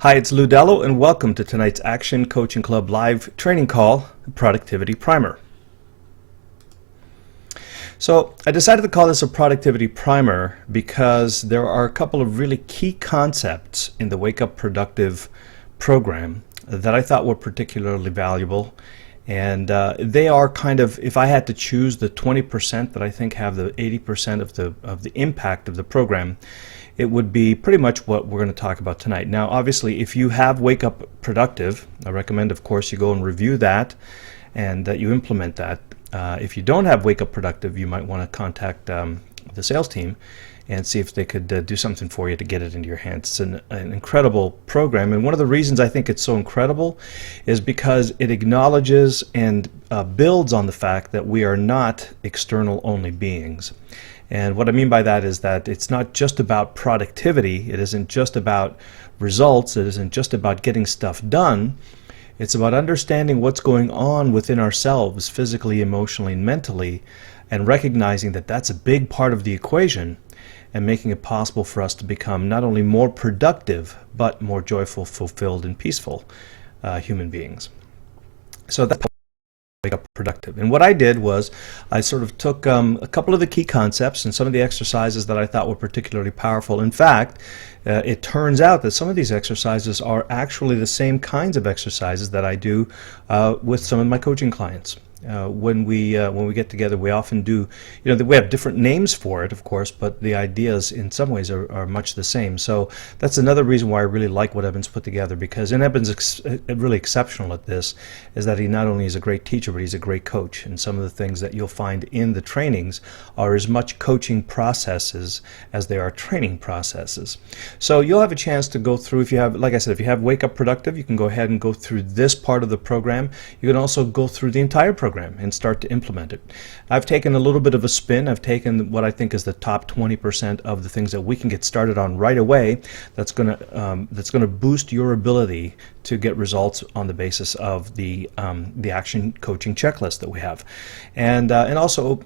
Hi, it's Lou Dello, and welcome to tonight's Action Coaching Club live training call, Productivity Primer. So I decided to call this a Productivity Primer because there are a couple of really key concepts in the Wake Up Productive program that I thought were particularly valuable. And they are kind of, if I had to choose the 20% that I think have the 80% of the impact of the program, it would be pretty much what we're going to talk about tonight. Now, obviously, if you have Wake Up Productive, I recommend, of course, you go and review that and that you implement that. If you don't have Wake Up Productive, you might want to contact the sales team and see if they could do something for you to get it into your hands. It's an incredible program, and one of the reasons I think it's so incredible is because it acknowledges and builds on the fact that we are not external-only beings. And what I mean by that is that it's not just about productivity, it isn't just about results, it isn't just about getting stuff done. It's about understanding what's going on within ourselves, physically, emotionally, and mentally, and recognizing that that's a big part of the equation, and making it possible for us to become not only more productive, but more joyful, fulfilled, and peaceful human beings. So that's Wake Up Productive. And what I did was I sort of took a couple of the key concepts and some of the exercises that I thought were particularly powerful. In fact, it turns out that some of these exercises are actually the same kinds of exercises that I do with some of my coaching clients. When we get together, we often do, we have different names for it, of course, but the ideas in some ways are much the same. So that's another reason why I really like what Evan's put together, because Evan's really exceptional at this, is that he not only is a great teacher, but he's a great coach. And some of the things that you'll find in the trainings are as much coaching processes as they are training processes. So you'll have a chance to go through, if you have, like I said, if you have Wake Up Productive, you can go ahead and go through this part of the program. You can also go through the entire program and start to implement it. I've taken a little bit of a spin. I've taken what I think is the top 20% of the things that we can get started on right away that's going to boost your ability to get results on the basis of the action coaching checklist that we have, and also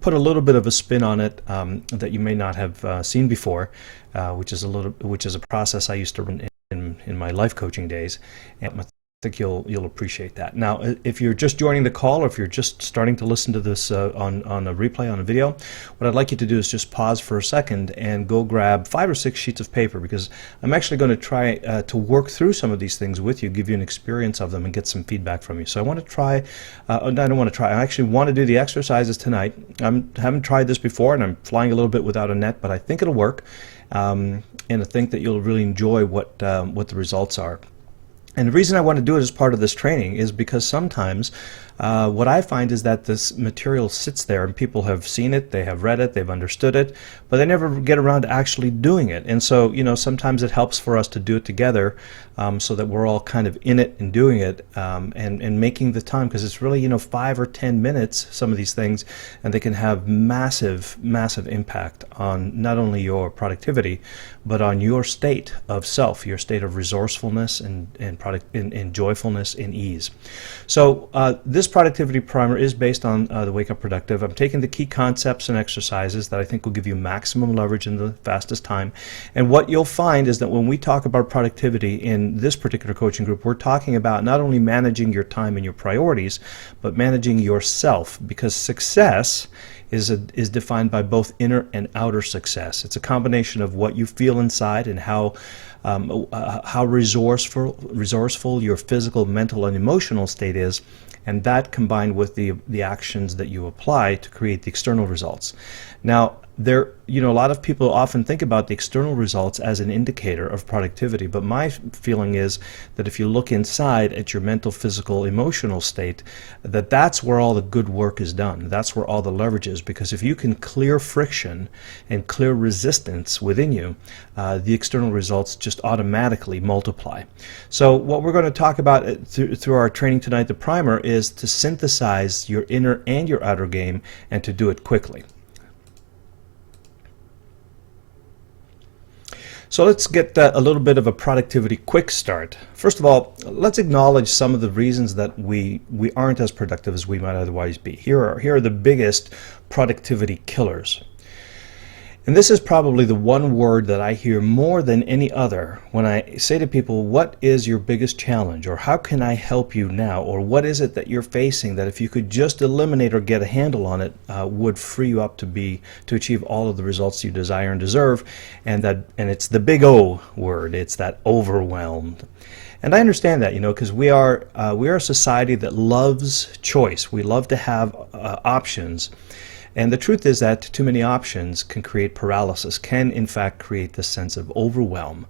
put a little bit of a spin on it that you may not have seen before, which is a process I used to run in my life coaching days, and I think you'll appreciate that. Now, if you're just joining the call, or if you're just starting to listen to this on a replay, on a video, what I'd like you to do is just pause for a second and go grab 5 or 6 sheets of paper, because I'm actually going to try to work through some of these things with you, give you an experience of them, and get some feedback from you. So I want to try, I actually want to do the exercises tonight. I haven't tried this before, and I'm flying a little bit without a net, but I think it'll work, and I think that you'll really enjoy what the results are. And the reason I want to do it as part of this training is because sometimes what I find is that this material sits there and people have seen it, they have read it, they've understood it, but they never get around to actually doing it. And so, sometimes it helps for us to do it together, so that we're all kind of in it and doing it, and making the time, because it's really, 5 or 10 minutes, some of these things, and they can have massive, massive impact on not only your productivity, but on your state of self, your state of resourcefulness and joyfulness and ease. So this productivity primer is based on the Wake Up Productive. I'm taking the key concepts and exercises that I think will give you maximum leverage in the fastest time. And what you'll find is that when we talk about productivity in this particular coaching group, we're talking about not only managing your time and your priorities, but managing yourself, because success is defined by both inner and outer success. It's a combination of what you feel inside and how resourceful your physical, mental, and emotional state is, and that combined with the actions that you apply to create the external results. Now, a lot of people often think about the external results as an indicator of productivity, but my feeling is that if you look inside at your mental, physical, emotional state, that's where all the good work is done. That's where all the leverage is, because if you can clear friction and clear resistance within you, the external results just automatically multiply. So what we're going to talk about through our training tonight, the primer, is to synthesize your inner and your outer game, and to do it quickly. So let's get a little bit of a productivity quick start. First of all, let's acknowledge some of the reasons that we aren't as productive as we might otherwise be. Here are the biggest productivity killers. And this is probably the one word that I hear more than any other when I say to people, what is your biggest challenge? Or how can I help you now? Or what is it that you're facing that if you could just eliminate or get a handle on it, would free you up to achieve all of the results you desire and deserve? And it's the big O word. It's that overwhelmed. And I understand that, because we are a society that loves choice. We love to have options. And the truth is that too many options can create paralysis, can in fact create this sense of overwhelm.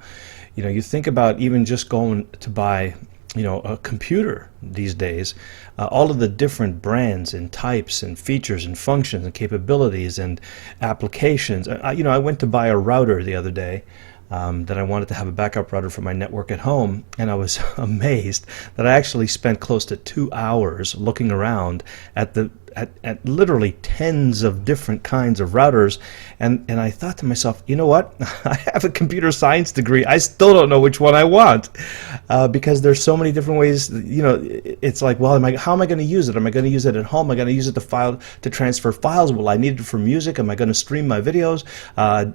You think about even just going to buy, a computer these days, all of the different brands and types and features and functions and capabilities and applications. I went to buy a router the other day. That I wanted to have a backup router for my network at home, and I was amazed that I actually spent close to 2 hours looking around at literally tens of different kinds of routers, and I thought to myself, you know what? I have a computer science degree. I still don't know which one I want, because there's so many different ways. It's like, well, how am I going to use it? Am I going to use it at home? Am I going to use it to transfer files? Will I need it for music? Am I going to stream my videos?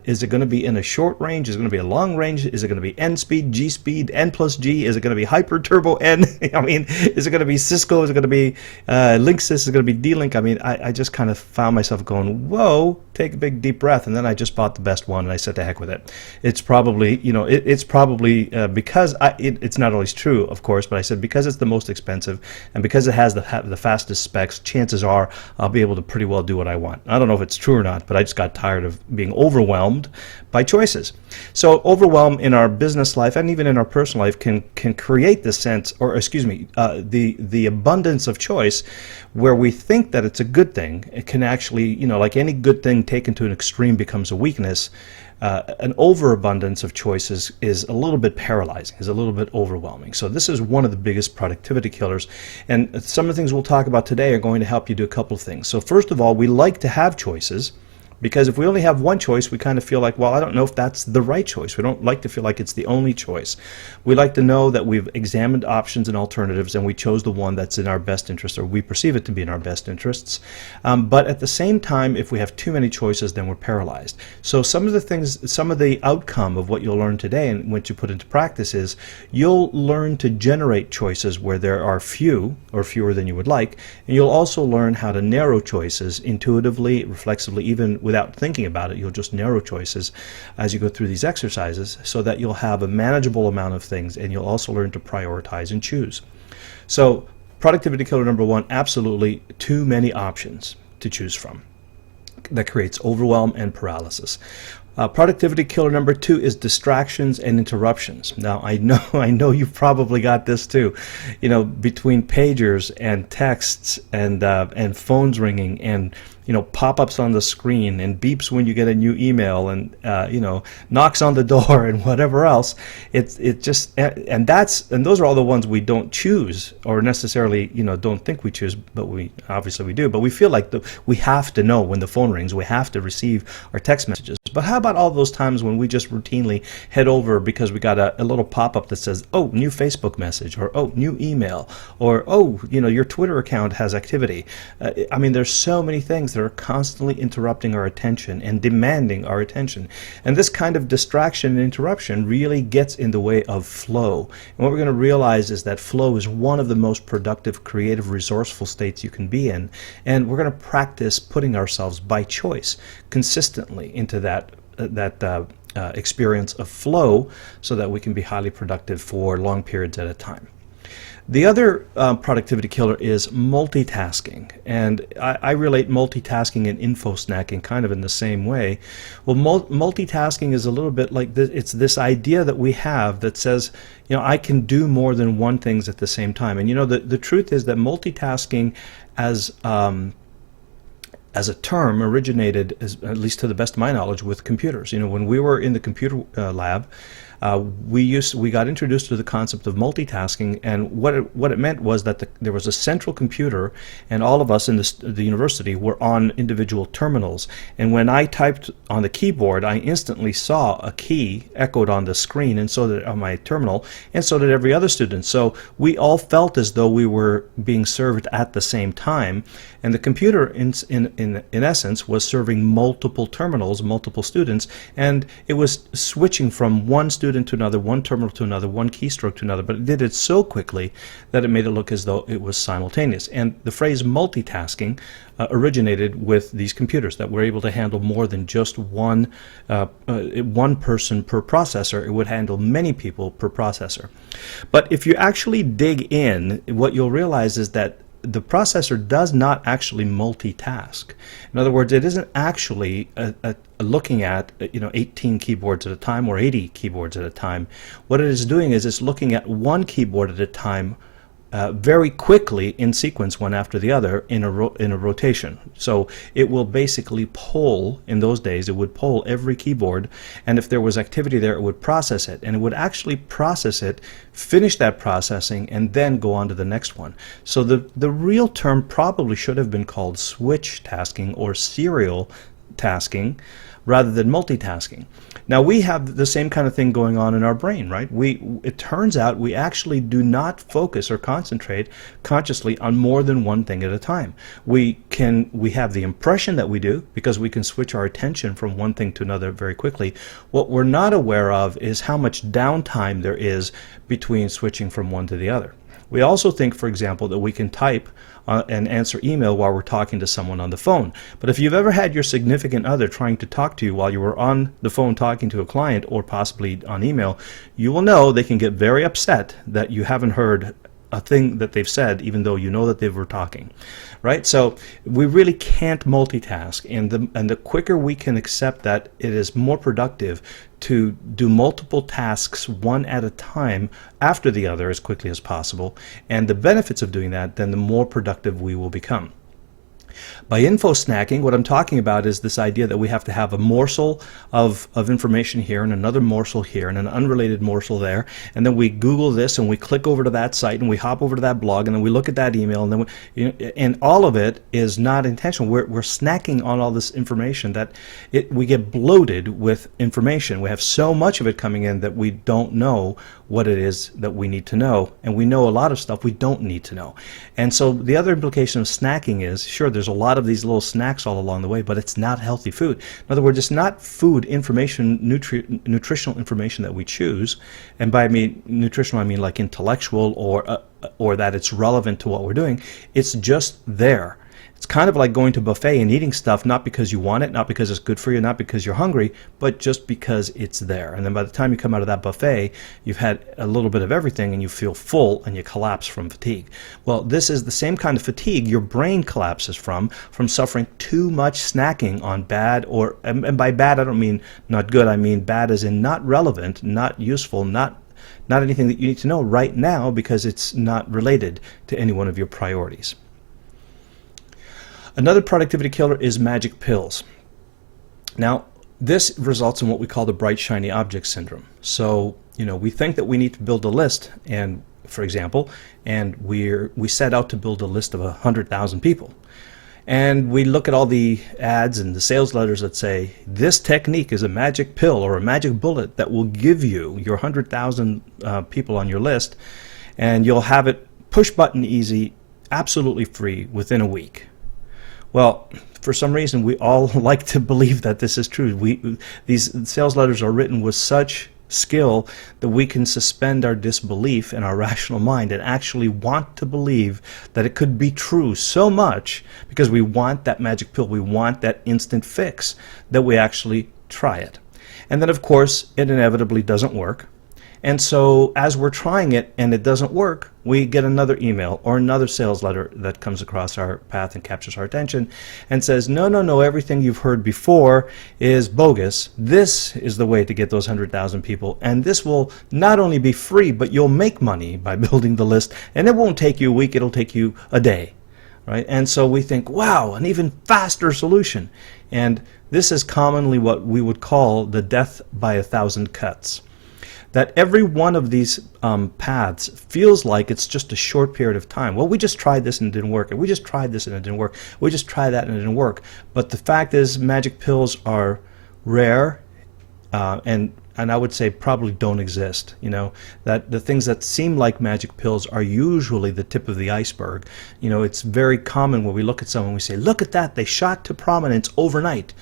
Is it going to be in a short range? Is it going to be a long range? Is it going to be N speed, G speed, N plus G? Is it going to be hyper turbo N? I mean, is it going to be Cisco? Is it going to be Linksys? Is it going to be D-Link? I mean, I just kind of found myself going, whoa, take a big deep breath, and then I just bought the best one, and I said, to heck with it. It's probably, it's probably because it's not always true, of course, but I said because it's the most expensive, and because it has the fastest specs, chances are I'll be able to pretty well do what I want. I don't know if it's true or not, but I just got tired of being overwhelmed by choices. So overwhelm in our business life and even in our personal life can create this sense, or excuse me, the abundance of choice, where we think that it's a good thing. It can actually, like any good thing taken to an extreme becomes a weakness. An overabundance of choices is a little bit paralyzing, is a little bit overwhelming. So this is one of the biggest productivity killers. And some of the things we'll talk about today are going to help you do a couple of things. So first of all, we like to have choices, because if we only have one choice, we kind of feel like, well, I don't know if that's the right choice. We don't like to feel like it's the only choice. We like to know that we've examined options and alternatives, and we chose the one that's in our best interest, or we perceive it to be in our best interests. But at the same time, if we have too many choices, then we're paralyzed. So some of the outcome of what you'll learn today, and what you put into practice, is you'll learn to generate choices where there are few, or fewer than you would like, and you'll also learn how to narrow choices intuitively, reflexively, even without thinking about it. You'll just narrow choices as you go through these exercises, so that you'll have a manageable amount of things, and you'll also learn to prioritize and choose. So productivity killer number one, absolutely too many options to choose from. That creates overwhelm and paralysis. Productivity killer number two is distractions and interruptions. Now, I know you've probably got this too. Between pagers and texts and phones ringing and pop-ups on the screen and beeps when you get a new email and knocks on the door and whatever else. It just and those are all the ones we don't choose, or necessarily don't think we choose, but we obviously we do. But we feel like we have to know when the phone rings. We have to receive our text messages. But how about all those times when we just routinely head over because we got a little pop-up that says, oh, new Facebook message, or oh, new email, or oh, your Twitter account has activity. I mean, there's so many things that are constantly interrupting our attention and demanding our attention. And this kind of distraction and interruption really gets in the way of flow. And what we're going to realize is that flow is one of the most productive, creative, resourceful states you can be in. And we're going to practice putting ourselves by choice consistently into that experience of flow, so that we can be highly productive for long periods at a time. The other productivity killer is multitasking, and I relate multitasking and info snacking kind of in the same way. Well, multitasking is a little bit like this. It's this idea that we have that says, I can do more than one things at the same time. And the truth is that multitasking as a term originated, at least to the best of my knowledge, with computers. When we were in the computer lab, we got introduced to the concept of multitasking, and what it meant was that there was a central computer, and all of us in the university were on individual terminals. And when I typed on the keyboard, I instantly saw a key echoed on the screen, and so did on my terminal, and so did every other student. So we all felt as though we were being served at the same time, and the computer in essence was serving multiple terminals, multiple students, and it was switching from one student to another, one terminal to another, one keystroke to another, but it did it so quickly that it made it look as though it was simultaneous. And the phrase multitasking originated with these computers that were able to handle more than just one person per processor. It would handle many people per processor. But if you actually dig in, what you'll realize is that the processor does not actually multitask. In other words, it isn't actually looking at 18 keyboards at a time or 80 keyboards at a time. What it is doing is it's looking at one keyboard at a time very quickly in sequence, one after the other, in a rotation. So it will basically poll. In those days, it would poll every keyboard, and if there was activity there, it would process it, and it would actually process it, finish that processing, and then go on to the next one. So the real term probably should have been called switch tasking or serial tasking rather than multitasking. Now we have the same kind of thing going on in our brain, right? It turns out we actually do not focus or concentrate consciously on more than one thing at a time. We have the impression that we do because we can switch our attention from one thing to another very quickly. What we're not aware of is how much downtime there is between switching from one to the other. We also think, for example, that we can type and answer email while we're talking to someone on the phone. But if you've ever had your significant other trying to talk to you while you were on the phone talking to a client or possibly on email, you will know they can get very upset that you haven't heard a thing that they've said, even though you know that they were talking, right? So we really can't multitask, and the quicker we can accept that it is more productive to do multiple tasks one at a time after the other as quickly as possible, and the benefits of doing that, then the more productive we will become. By info snacking, what I'm talking about is this idea that we have to have a morsel of information here and another morsel here and an unrelated morsel there, and then we Google this and we click over to that site and we hop over to that blog and then we look at that email, and then and all of it is not intentional. We're snacking on all this information that we get bloated with information. We have so much of it coming in that we don't know what it is that we need to know, and we know a lot of stuff we don't need to know. And so the other implication of snacking is, sure, there's a lot of these little snacks all along the way, but it's not healthy food. In other words, it's not food information, nutritional information that we choose, and by nutritional I mean like intellectual or that it's relevant to what we're doing. It's just there. It's kind of like going to a buffet and eating stuff not because you want it, not because it's good for you, not because you're hungry, but just because it's there. And then by the time you come out of that buffet, you've had a little bit of everything and you feel full and you collapse from fatigue. Well, this is the same kind of fatigue your brain collapses from suffering too much snacking on bad, and by bad I don't mean not good, I mean bad as in not relevant, not useful, not anything that you need to know right now because it's not related to any one of your priorities. Another productivity killer is magic pills. Now, this results in what we call the bright, shiny object syndrome. So, we think that we need to build a list, and for example, and we set out to build a list of 100,000 people. And we look at all the ads and the sales letters that say, this technique is a magic pill or a magic bullet that will give you your 100,000 people on your list, and you'll have it push button easy, absolutely free within a week. Well, for some reason, we all like to believe that this is true. These sales letters are written with such skill that we can suspend our disbelief in our rational mind and actually want to believe that it could be true so much because we want that magic pill, we want that instant fix, that we actually try it. And then, of course, it inevitably doesn't work. And so as we're trying it and it doesn't work, we get another email or another sales letter that comes across our path and captures our attention and says, no, everything you've heard before is bogus. This is the way to get those 100,000 people, and this will not only be free, but you'll make money by building the list, and it won't take you a week, it'll take you a day, right? And so we think, wow, an even faster solution. And this is commonly what we would call the death by 1,000 cuts. that every one of these paths feels like it's just a short period of time. Well, we just tried this and it didn't work, and we just tried this and it didn't work. We just tried that and it didn't work. But the fact is, magic pills are rare, and I would say probably don't exist. You know, that the things that seem like magic pills are usually the tip of the iceberg. You know, it's very common when we look at someone, we say, look at that, they shot to prominence overnight.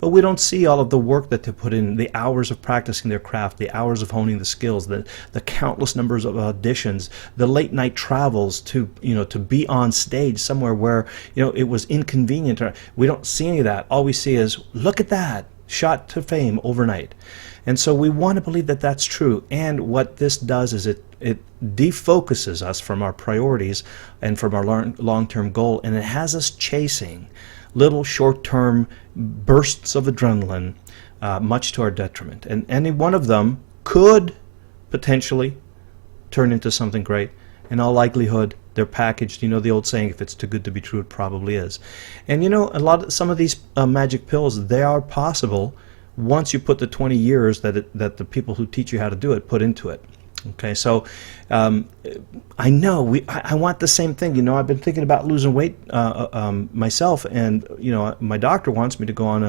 But we don't see all of the work that they put in, the hours of practicing their craft, the hours of honing the skills, the countless numbers of auditions, the late night travels to, you know, to be on stage somewhere where, you know, it was inconvenient. We don't see any of that. All we see is, look at that, shot to fame overnight. And so we want to believe that that's true. And what this does is it defocuses us from our priorities and from our long-term goal, and it has us chasing little short-term bursts of adrenaline, much to our detriment. And any one of them could potentially turn into something great. In all likelihood, they're packaged. You know the old saying, if it's too good to be true, it probably is. And you know, some of these magic pills, they are possible once you put the 20 years that the people who teach you how to do it put into it. Okay, so I know I want the same thing. You know, I've been thinking about losing weight myself, and you know, my doctor wants me to go on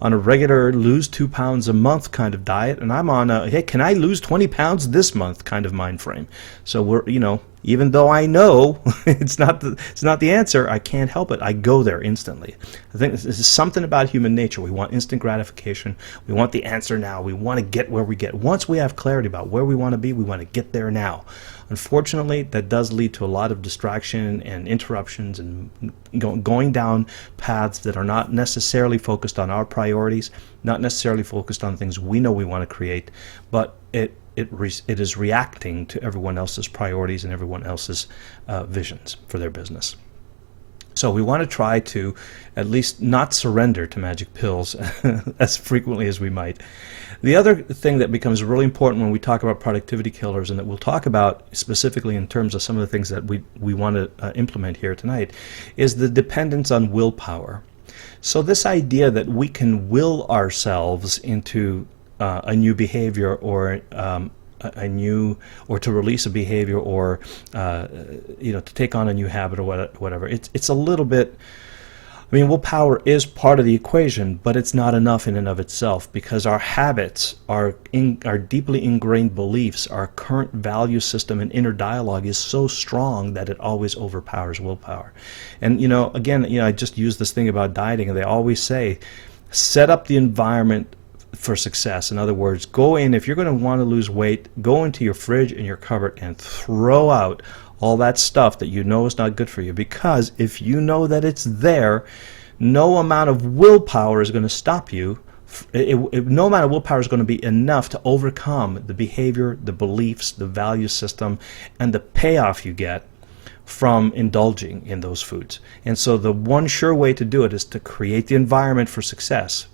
a regular lose 2 pounds a month kind of diet, and I'm on a, hey, can I lose 20 pounds this month kind of mind frame. So we're, you know, even though I know it's not the answer, I can't help it. I go there instantly. I think this is something about human nature. We want instant gratification. We want the answer now. We want to get where we get. Once we have clarity about where we want to be, we want to get there now. Unfortunately, that does lead to a lot of distraction and interruptions and going down paths that are not necessarily focused on our priorities, not necessarily focused on things we know we want to create, but it is reacting to everyone else's priorities and everyone else's visions for their business. So we want to try to at least not surrender to magic pills as frequently as we might. The other thing that becomes really important when we talk about productivity killers, and that we'll talk about specifically in terms of some of the things that we want to implement here tonight, is the dependence on willpower. So this idea that we can will ourselves into a new behavior, or or to release a behavior, or you know, to take on a new habit or whatever. It's a little bit. I mean, willpower is part of the equation, but it's not enough in and of itself, because our habits, our deeply ingrained beliefs, our current value system and inner dialogue is so strong that it always overpowers willpower. And you know, again, you know, I just use this thing about dieting, and they always say, set up the environment for success. In other words, go in, if you're going to want to lose weight, go into your fridge and your cupboard and throw out all that stuff that you know is not good for you, because if you know that it's there, no amount of willpower is going to stop you. No amount of willpower is going to be enough to overcome the behavior, the beliefs, the value system, and the payoff you get from indulging in those foods. And so the one sure way to do it is to create the environment for success.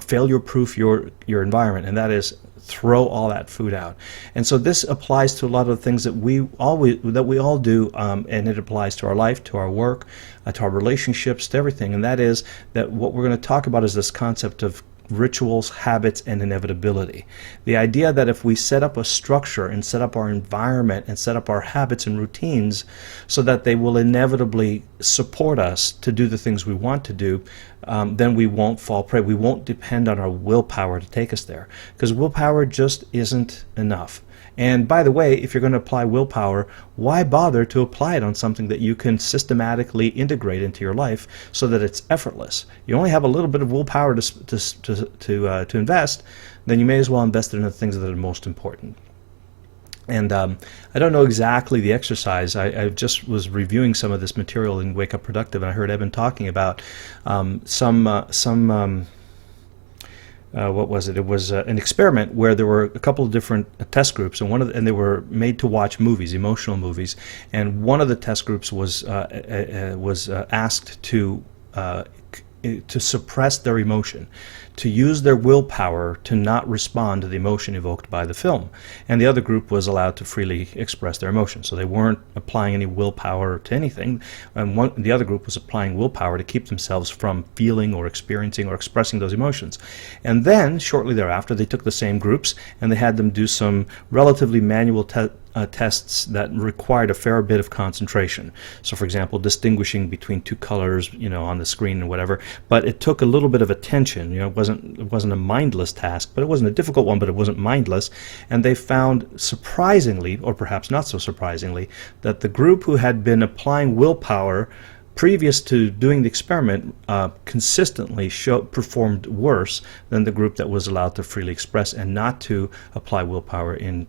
Failure-proof your environment, and that is throw all that food out. And so this applies to a lot of the things that we all do, and it applies to our life, to our work, to our relationships, to everything. And that is that what we're going to talk about is this concept of rituals, habits, and inevitability. The idea that if we set up a structure and set up our environment and set up our habits and routines so that they will inevitably support us to do the things we want to do, then we won't fall prey. We won't depend on our willpower to take us there, because willpower just isn't enough. And by the way, if you're going to apply willpower, why bother to apply it on something that you can systematically integrate into your life so that it's effortless? You only have a little bit of willpower to invest, then you may as well invest it in the things that are most important. And I don't know exactly the exercise. I just was reviewing some of this material in Wake Up Productive, and I heard Eben talking about what was it? It was an experiment where there were a couple of different test groups, and they were made to watch movies, emotional movies. And one of the test groups was asked to to suppress their emotion, to use their willpower to not respond to the emotion evoked by the film. And the other group was allowed to freely express their emotion. So they weren't applying any willpower to anything. And the other group was applying willpower to keep themselves from feeling or experiencing or expressing those emotions. And then, shortly thereafter, they took the same groups and they had them do some relatively manual tests that required a fair bit of concentration. So, for example, distinguishing between two colors, on the screen and whatever. But it took a little bit of attention. It wasn't a mindless task, but it wasn't a difficult one, but it wasn't mindless. And they found, surprisingly, or perhaps not so surprisingly, that the group who had been applying willpower previous to doing the experiment consistently performed worse than the group that was allowed to freely express and not to apply willpower in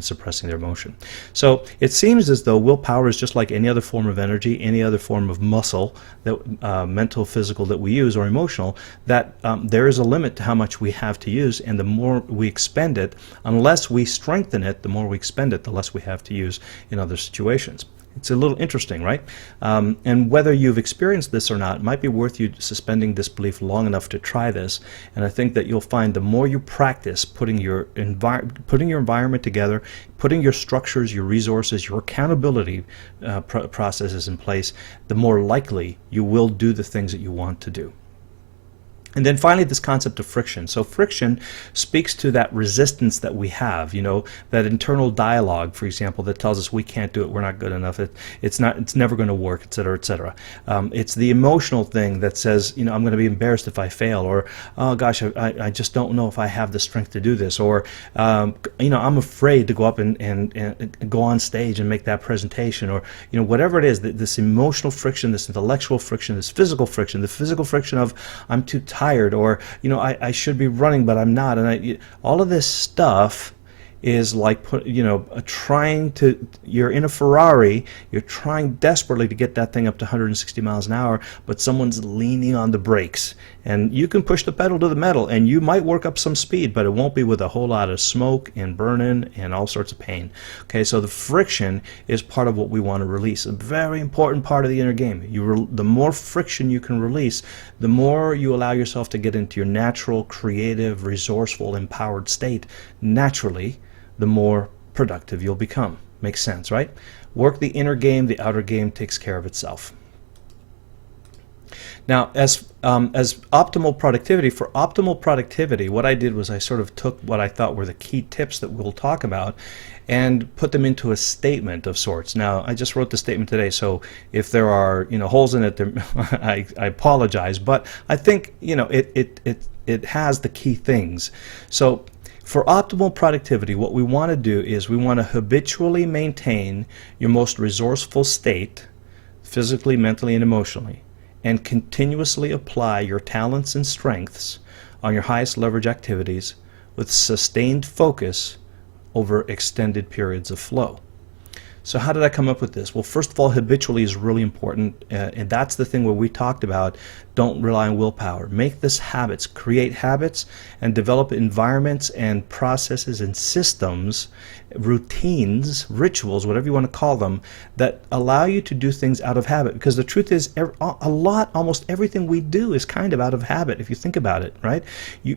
suppressing their emotion. So it seems as though willpower is just like any other form of energy, any other form of muscle, that mental, physical, that we use, or emotional, that there is a limit to how much we have to use, and the more we expend it, unless we strengthen it, the more we expend it, the less we have to use in other situations. It's a little interesting, right? And whether you've experienced this or not, it might be worth you suspending disbelief long enough to try this. And I think that you'll find the more you practice putting your environment together, putting your structures, your resources, your accountability processes in place, the more likely you will do the things that you want to do. And then finally, this concept of friction. So friction speaks to that resistance that we have, that internal dialogue, for example, that tells us we can't do it, we're not good enough, it's never going to work, et cetera, et cetera. It's the emotional thing that says, I'm going to be embarrassed if I fail, or, oh gosh, I just don't know if I have the strength to do this, or, I'm afraid to go up and go on stage and make that presentation, or, whatever it is, this emotional friction, this intellectual friction, this physical friction, the physical friction of I'm too tired, or I should be running but I'm not, and all of this stuff is like you're in a Ferrari, you're trying desperately to get that thing up to 160 miles an hour, but someone's leaning on the brakes, and you can push the pedal to the metal and you might work up some speed, but it won't be with a whole lot of smoke and burning and all sorts of pain. Okay, so the friction is part of what we want to release, a very important part of the inner game. The more friction you can release, the more you allow yourself to get into your natural, creative, resourceful, empowered state. Naturally, the more productive you'll become. Makes sense, right? Work the inner game, the outer game takes care of itself. Now, as optimal productivity, for optimal productivity, what I did was I sort of took what I thought were the key tips that we'll talk about and put them into a statement of sorts. Now, I just wrote the statement today, so if there are holes in it, I apologize, but I think it has the key things. So for optimal productivity, what we want to do is we want to habitually maintain your most resourceful state, physically, mentally, and emotionally, and continuously apply your talents and strengths on your highest leverage activities with sustained focus over extended periods of flow. So how did I come up with this? Well, first of all, habitually is really important, and that's the thing where we talked about don't rely on willpower. Make this habits, create habits, and develop environments and processes and systems, routines, rituals, whatever you want to call them, that allow you to do things out of habit. Because the truth is, almost everything we do is kind of out of habit, if you think about it, right?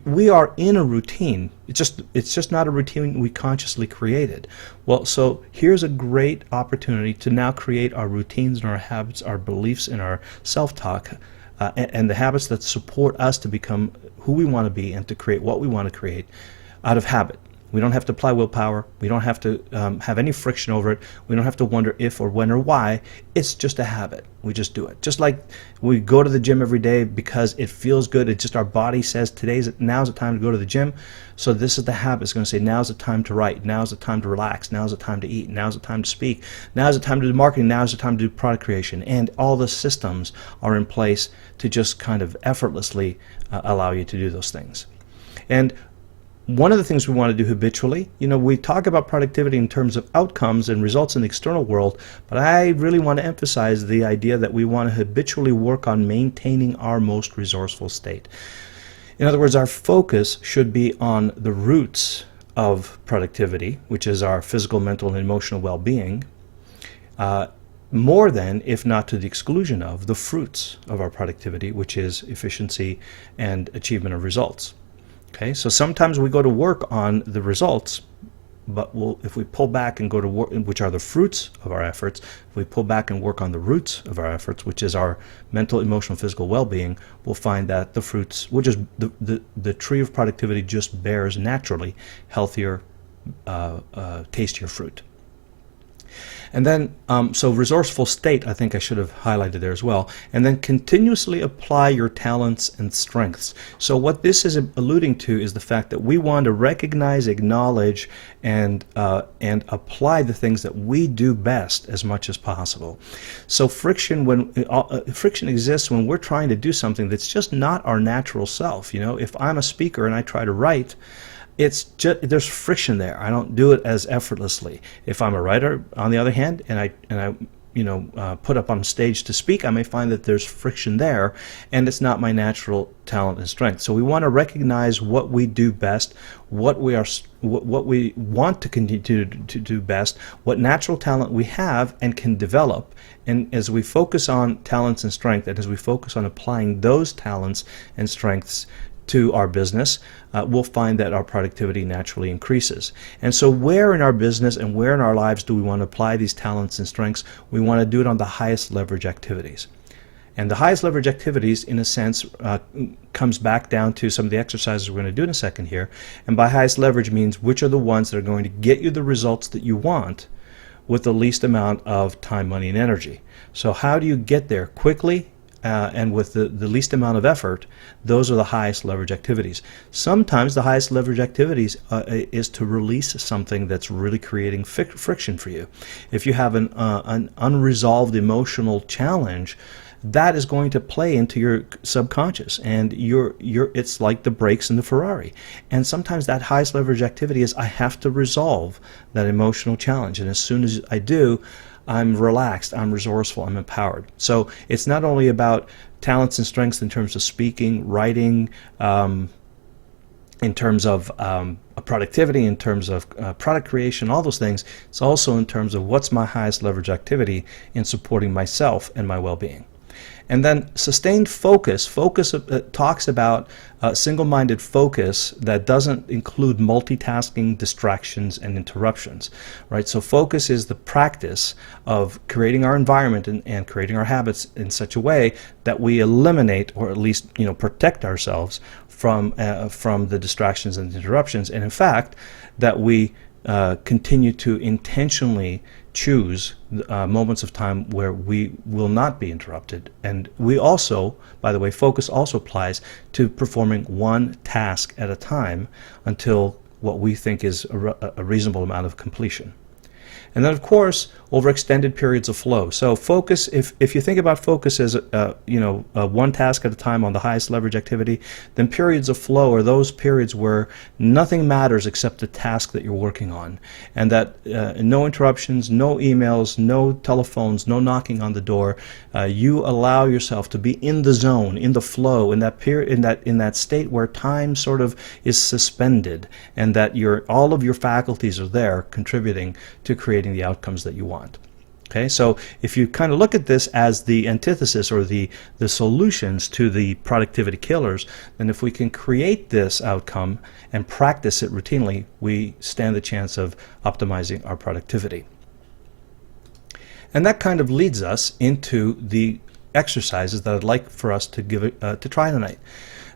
We are in a routine. It's just not a routine we consciously created. Well, so here's a great opportunity to now create our routines and our habits, our beliefs and our self-talk, and the habits that support us to become who we want to be and to create what we want to create out of habit. We don't have to apply willpower. We don't have to have any friction over it. We don't have to wonder if or when or why. It's just a habit. We just do it. Just like we go to the gym every day because it feels good. It's just our body says now's the time to go to the gym. So this is the habit. It's going to say now's the time to write. Now's the time to relax. Now's the time to eat. Now's the time to speak. Now's the time to do marketing. Now's the time to do product creation. And all the systems are in place to just kind of effortlessly allow you to do those things. And one of the things we want to do habitually, we talk about productivity in terms of outcomes and results in the external world, but I really want to emphasize the idea that we want to habitually work on maintaining our most resourceful state. In other words, our focus should be on the roots of productivity, which is our physical, mental, and emotional well-being, more than, if not to the exclusion of, the fruits of our productivity, which is efficiency and achievement of results. Okay, so sometimes we go to work on the results, but if we pull back and go to work, which are the fruits of our efforts, if we pull back and work on the roots of our efforts, which is our mental, emotional, physical well-being, we'll find that the fruits, the tree of productivity just bears naturally healthier, tastier fruit. And then, so resourceful state, I think I should have highlighted there as well. And then continuously apply your talents and strengths. So what this is alluding to is the fact that we want to recognize, acknowledge, and apply the things that we do best as much as possible. So friction exists when we're trying to do something that's just not our natural self. You know, if I'm a speaker and I try to write, there's friction there. I don't do it as effortlessly. If I'm a writer, on the other hand, and I put up on stage to speak, I may find that there's friction there, and it's not my natural talent and strength. So we want to recognize what we do best, what we want to continue to do best, what natural talent we have and can develop. And as we focus on talents and strength, and as we focus on applying those talents and strengths to our business, we'll find that our productivity naturally increases. And so where in our business and where in our lives do we want to apply these talents and strengths? We want to do it on the highest leverage activities. And the highest leverage activities, in a sense, comes back down to some of the exercises we're going to do in a second here. And by highest leverage means which are the ones that are going to get you the results that you want with the least amount of time, money, and energy. So how do you get there quickly and with the least amount of effort? Those are the highest leverage activities. Sometimes the highest leverage activities is to release something that's really creating friction for you. If you have an unresolved emotional challenge, that is going to play into your subconscious, and it's like the brakes in the Ferrari. And sometimes that highest leverage activity is I have to resolve that emotional challenge, and as soon as I do, I'm relaxed, I'm resourceful, I'm empowered. So it's not only about talents and strengths in terms of speaking, writing, in terms of productivity, in terms of product creation, all those things. It's also in terms of what's my highest leverage activity in supporting myself and my well-being. And then sustained focus. Focus talks about single-minded focus that doesn't include multitasking, distractions, and interruptions, right? So focus is the practice of creating our environment and creating our habits in such a way that we eliminate, or at least protect ourselves from the distractions and interruptions, and in fact that we continue to intentionally choose moments of time where we will not be interrupted. And we also, by the way, focus also applies to performing one task at a time until what we think is a reasonable amount of completion. And then, of course, over extended periods of flow. So focus, if you think about focus as one task at a time on the highest leverage activity, then periods of flow are those periods where nothing matters except the task that you're working on, and that no interruptions, no emails, no telephones, no knocking on the door. You allow yourself to be in the zone, in the flow, in that period, in that state where time sort of is suspended, and that all of your faculties are there contributing to creating the outcomes that you want. Okay, so if you kind of look at this as the antithesis or the solutions to the productivity killers, then if we can create this outcome and practice it routinely, we stand the chance of optimizing our productivity. And that kind of leads us into the exercises that I'd like for us to to try tonight.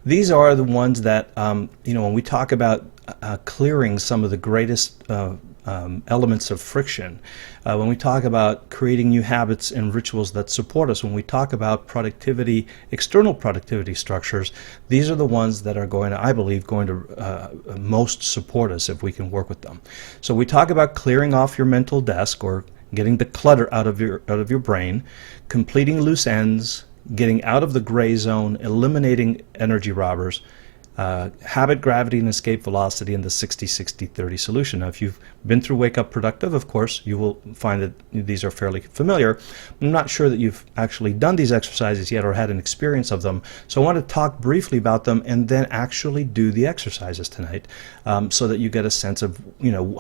These are the ones that when we talk about clearing some of the greatest elements of friction, when we talk about creating new habits and rituals that support us, when we talk about productivity, external productivity structures, these are the ones that are I believe, going to most support us if we can work with them. So we talk about clearing off your mental desk, or getting the clutter out of your brain, completing loose ends, getting out of the gray zone, eliminating energy robbers, habit, gravity, and escape velocity in the 60-60-30 solution. Now, if you've been through Wake Up Productive, of course, you will find that these are fairly familiar. I'm not sure that you've actually done these exercises yet or had an experience of them, so I want to talk briefly about them and then actually do the exercises tonight, so that you get a sense of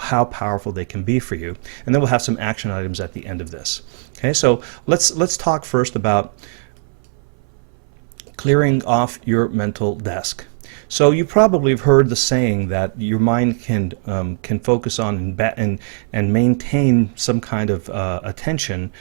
how powerful they can be for you. And then we'll have some action items at the end of this. Okay, so let's talk first about clearing off your mental desk. So you probably have heard the saying that your mind can focus on and maintain some kind of attention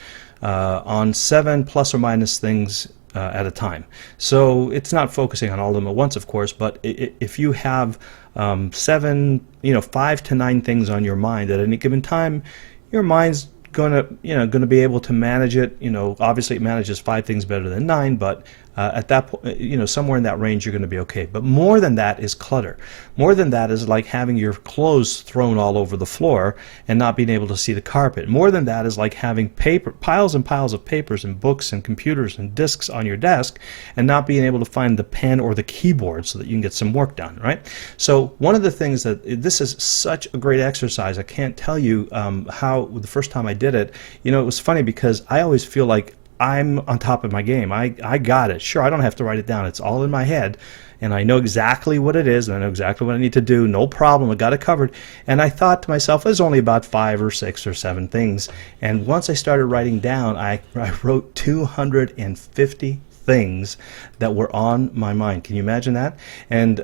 on 7 plus or minus things at a time. So it's not focusing on all of them at once, of course, but if you have 5 to 9 things on your mind at any given time, your mind's going to be able to manage it. Obviously it manages 5 things better than 9, but at that point, somewhere in that range, you're going to be okay. But more than that is clutter. More than that is like having your clothes thrown all over the floor and not being able to see the carpet. More than that is like having piles and piles of papers and books and computers and disks on your desk and not being able to find the pen or the keyboard so that you can get some work done, right? So one of the things this is such a great exercise. I can't tell you how the first time I did it, it was funny because I always feel like I'm on top of my game. I got it. Sure, I don't have to write it down. It's all in my head, and I know exactly what it is, and I know exactly what I need to do. No problem. I got it covered. And I thought to myself, there's only about 5 or 6 or 7 things. And once I started writing down, I wrote 250 things that were on my mind. Can you imagine that? And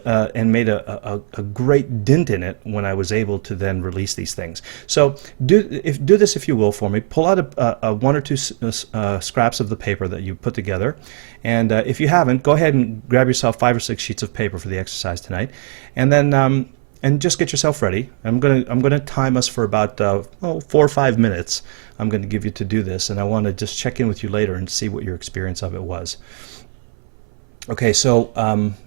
made a great dent in it when I was able to then release these things. So do this if you will for me. Pull out a 1 or 2 scraps of the paper that you put together, and if you haven't, go ahead and grab yourself 5 or 6 sheets of paper for the exercise tonight, and then and just get yourself ready. I'm gonna time us for about 4 or 5 minutes. I'm going to give you to do this, and I want to just check in with you later and see what your experience of it was. Okay, so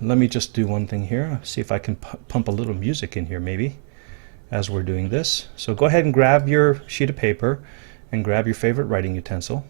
let me just do one thing here. See if I can pump a little music in here maybe as we're doing this. So go ahead and grab your sheet of paper and grab your favorite writing utensil.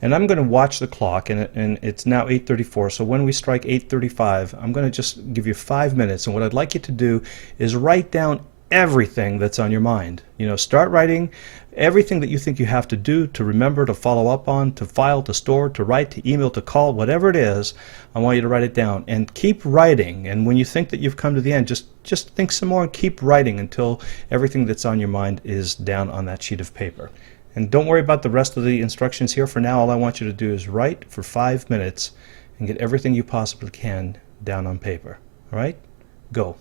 And I'm going to watch the clock, and it's now 8:34. So when we strike 8:35, I'm going to just give you 5 minutes. And what I'd like you to do is write down everything that's on your mind. Start writing everything that you think you have to do, to remember, to follow up on, to file, to store, to write, to email, to call, whatever it is. I want you to write it down and keep writing. And when you think that you've come to the end, just think some more and keep writing until everything that's on your mind is down on that sheet of paper. And don't worry about the rest of the instructions here. For now, all I want you to do is write for 5 minutes and get everything you possibly can down on paper. All right? Go.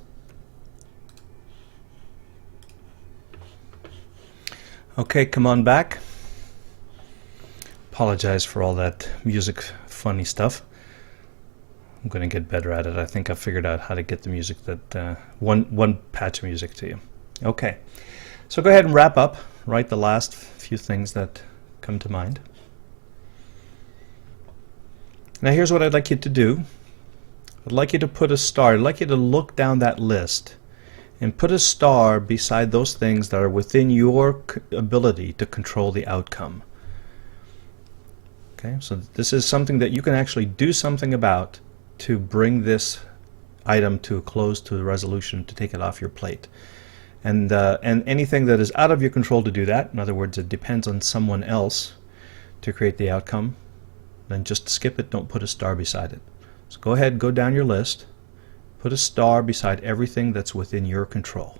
Okay, come on back. Apologize for all that music funny stuff. I'm going to get better at it. I think I figured out how to get the music that one patch of music to you. Okay, so go ahead and wrap up. Write the last few things that come to mind. Now here's what I'd like you to do. I'd like you to put a star. I'd like you to look down that list and put a star beside those things that are within your ability to control the outcome. Okay, so this is something that you can actually do something about to bring this item to a close, to a resolution, to take it off your plate. And anything that is out of your control to do that, in other words, it depends on someone else to create the outcome, then just skip it, don't put a star beside it. So go ahead, go down your list, put a star beside everything that's within your control.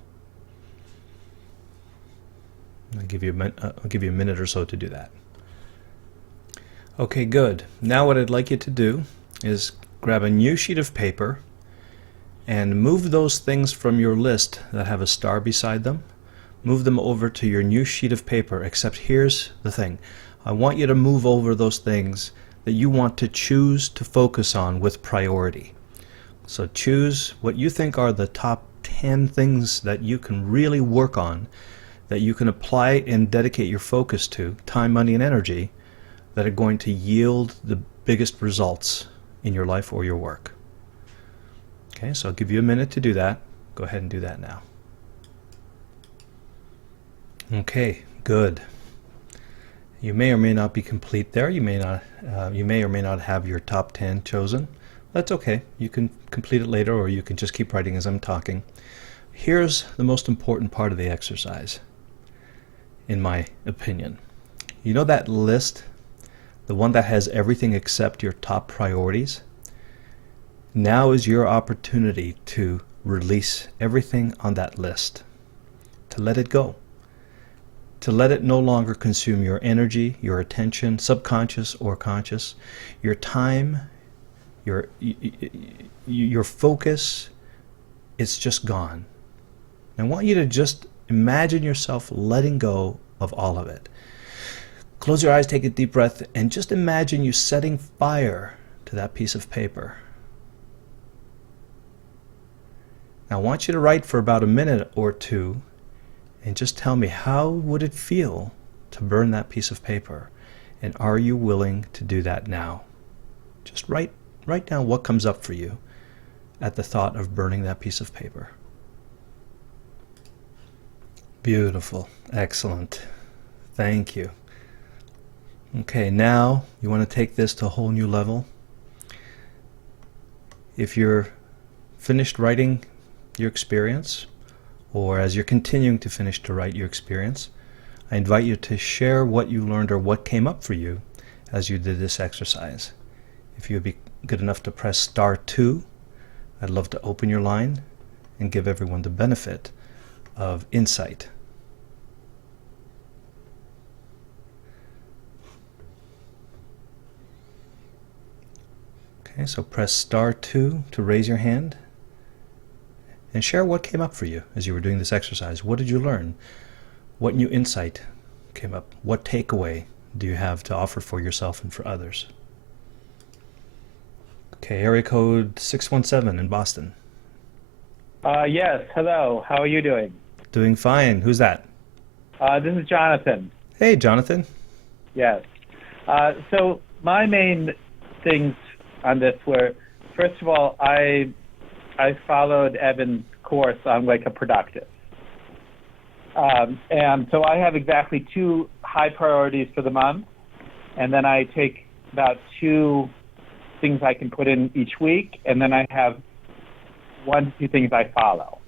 I'll give you a minute or so to do that. Okay, good. Now what I'd like you to do is grab a new sheet of paper and move those things from your list that have a star beside them. Move them over to your new sheet of paper, except here's the thing. I want you to move over those things that you want to choose to focus on with priority. So choose what you think are the top 10 things that you can really work on, that you can apply and dedicate your focus to, time, money, and energy, that are going to yield the biggest results in your life or your work. Okay, so I'll give you a minute to do that. Go ahead and do that now. Okay, good. You may or may not be complete there. You may or may not have your top 10 chosen. That's okay. You can complete it later, or you can just keep writing as I'm talking. Here's the most important part of the exercise, in my opinion. You know that list, the one that has everything except your top priorities? Now is your opportunity to release everything on that list, to let it go, to let it no longer consume your energy, your attention, subconscious or conscious, your time, your focus. It's just gone. I want you to just imagine yourself letting go of all of it. Close your eyes, take a deep breath, and just imagine you setting fire to that piece of paper. Now I want you to write for about a minute or two and just tell me, how would it feel to burn that piece of paper? And are you willing to do that now? Just write down what comes up for you at the thought of burning that piece of paper. Beautiful. Excellent. Thank you. Okay, now you want to take this to a whole new level. If you're finished writing your experience, or as you're continuing to finish to write your experience, I invite you to share what you learned or what came up for you as you did this exercise. If you'd be good enough to press *2, I'd love to open your line and give everyone the benefit of insight. Okay, so press *2 to raise your hand and share what came up for you as you were doing this exercise. What did you learn? What new insight came up? What takeaway do you have to offer for yourself and for others? Okay, area code 617 in Boston. Yes, hello. How are you doing? Doing fine. Who's that? This is Jonathan. Hey, Jonathan. Yes. So my main things on this were, first of all, I followed Evan's course on Wake Up Productive. And so I have exactly 2 high priorities for the month, and then I take about 2 things I can put in each week, and then I have 1 to 2 things I follow.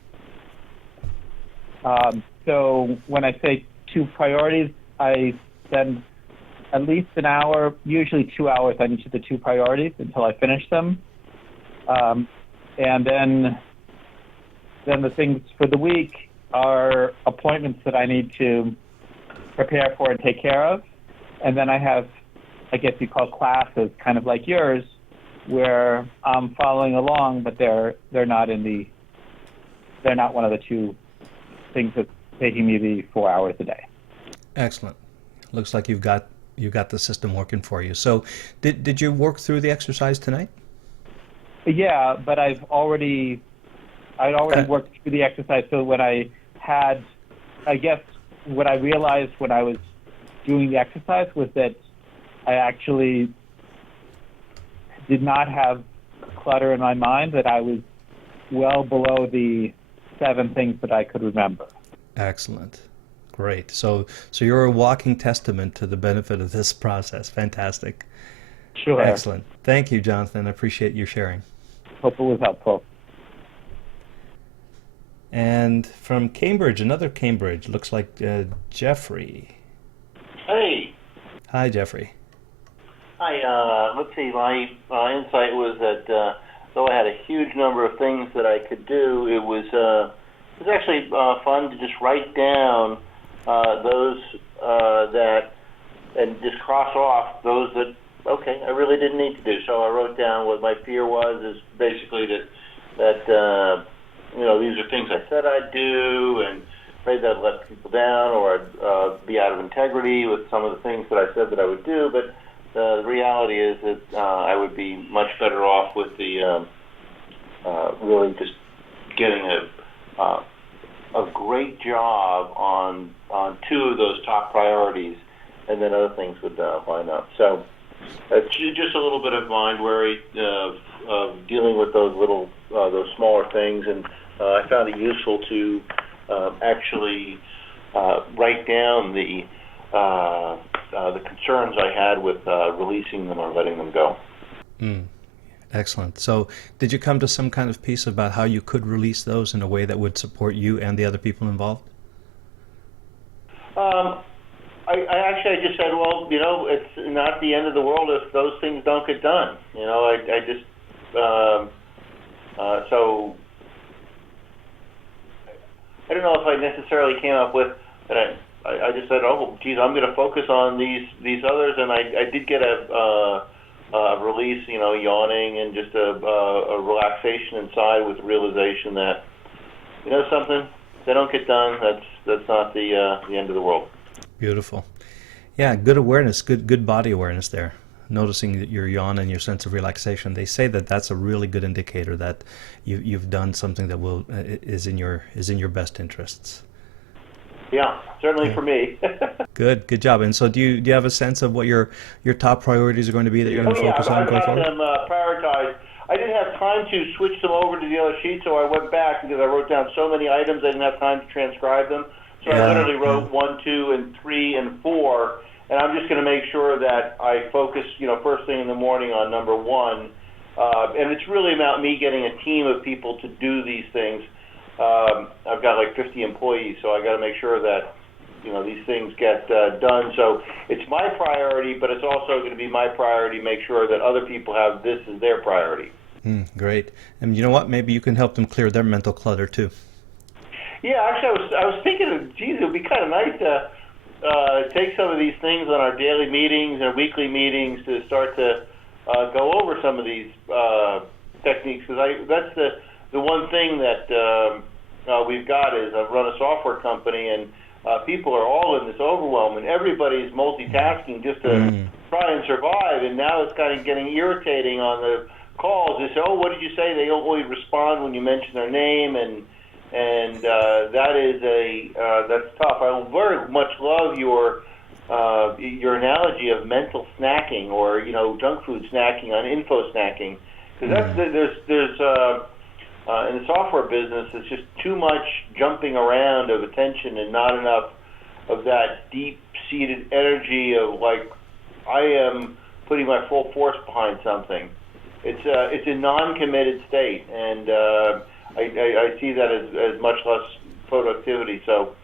So when I say 2 priorities, I spend at least an hour, usually 2 hours on each of the 2 priorities until I finish them. And then the things for the week are appointments that I need to prepare for and take care of. And then I have, I guess you call classes, kind of like yours, where I'm following along, but they're not one of the 2 things that's taking me the 4 hours a day. Excellent. Looks like you've got the system working for you. So did you work through the exercise tonight? Yeah, but I'd already worked through the exercise. So when I guess what I realized when I was doing the exercise was that I actually did not have clutter in my mind, that I was well below the 7 things that I could remember. Excellent. Great. So you're a walking testament to the benefit of this process. Fantastic. Sure. Excellent. Thank you, Jonathan. I appreciate you sharing. Hope it was helpful. And from Cambridge, another Cambridge, looks like Jeffrey. Hey. Hi, Jeffrey. Hi. Let's see. My insight was that though I had a huge number of things that I could do, it was actually fun to just write down those that, and just cross off those that, okay, I really didn't need to do. So I wrote down what my fear was, is basically that these are things I said I'd do, and afraid that I'd let people down, or I'd be out of integrity with some of the things that I said that I would do. But the reality is that I would be much better off with the really just getting a great job on 2 of those top priorities, and then other things would line up. So it's just a little bit of mind worry of dealing with those smaller things, and I found it useful to actually write down the concerns I had with releasing them or letting them go. Excellent. So, did you come to some kind of piece about how you could release those in a way that would support you and the other people involved? I just said, well, it's not the end of the world if those things don't get done. I just so I don't know if I necessarily came up with that. I just said, oh, geez, I'm going to focus on these others, and I did get a release, yawning and just a relaxation inside with the realization that, something, if they don't get done, that's not the end of the world. Beautiful. Yeah, good awareness, good body awareness there. Noticing that your yawn and your sense of relaxation. They say that that's a really good indicator that you've done something that is in your best interests. Yeah, certainly for me. Good job. And so, do you have a sense of what your top priorities are going to be that you're going to focus on going forward? I've got them prioritized. I didn't have time to switch them over to the other sheet, so I went back because I wrote down so many items I didn't have time to transcribe them. So I literally wrote 1, 2, and 3, and 4, and I'm just going to make sure that I focus, first thing in the morning on number 1. And it's really about me getting a team of people to do these things. I've got like 50 employees, so I got to make sure that these things get done. So it's my priority, but it's also going to be my priority to make sure that other people have this as their priority. Great. And you know what? Maybe you can help them clear their mental clutter too. Yeah, actually, I was thinking, geez, it would be kind of nice to take some of these things on our daily meetings and weekly meetings to start to go over some of these techniques, because that's the one thing that we've got is I've run a software company, and people are all in this overwhelm, and everybody's multitasking just to try and survive, and now it's kind of getting irritating on the calls. They say, oh, what did you say? They don't always respond when you mention their name, and that is that's tough. I very much love your analogy of mental snacking, or junk food snacking on info snacking, because there's in the software business, it's just too much jumping around of attention and not enough of that deep-seated energy of like, I am putting my full force behind something. It's a non-committed state, and I see that as much less productivity. So,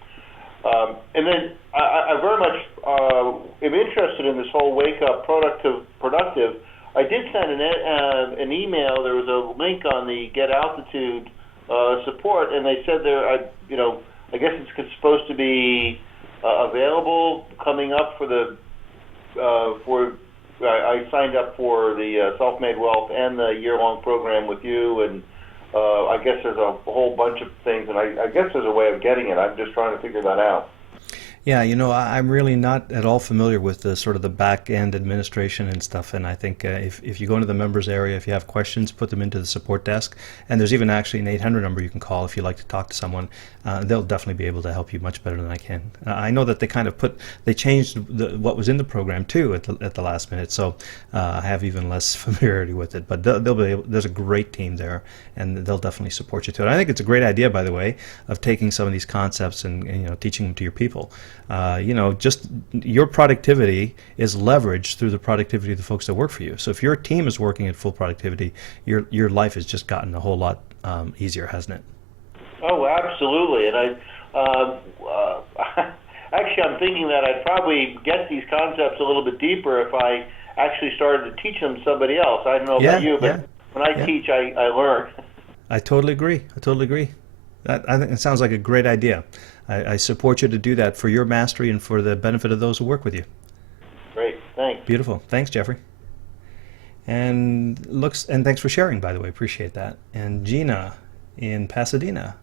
and then I very much am interested in this whole wake up productive. I did send an email. There was a link on the Get Altitude support, and they said I guess it's supposed to be available coming up for the I signed up for the Self-Made Wealth and the year-long program with you, and I guess there's a whole bunch of things, and I guess there's a way of getting it. I'm just trying to figure that out. Yeah, I'm really not at all familiar with the sort of the back-end administration and stuff, and I think if you go into the members area, if you have questions, put them into the support desk, and there's even actually an 800 number you can call if you'd like to talk to someone. They'll definitely be able to help you much better than I can. I know that they changed what was in the program too at the last minute, so I have even less familiarity with it, but they'll be able, there's a great team there, and they'll definitely support you to it. I think it's a great idea, by the way, of taking some of these concepts and teaching them to your people. Just your productivity is leveraged through the productivity of the folks that work for you. So if your team is working at full productivity, your life has just gotten a whole lot easier, hasn't it? Oh, absolutely. And actually, I'm thinking that I'd probably get these concepts a little bit deeper if I actually started to teach them to somebody else. I don't know about you, but when I teach, I learn. I totally agree. I think it sounds like a great idea. I support you to do that for your mastery and for the benefit of those who work with you. Great, thanks. Beautiful. Thanks, Jeffrey. And thanks for sharing, by the way. Appreciate that. And Gina in Pasadena.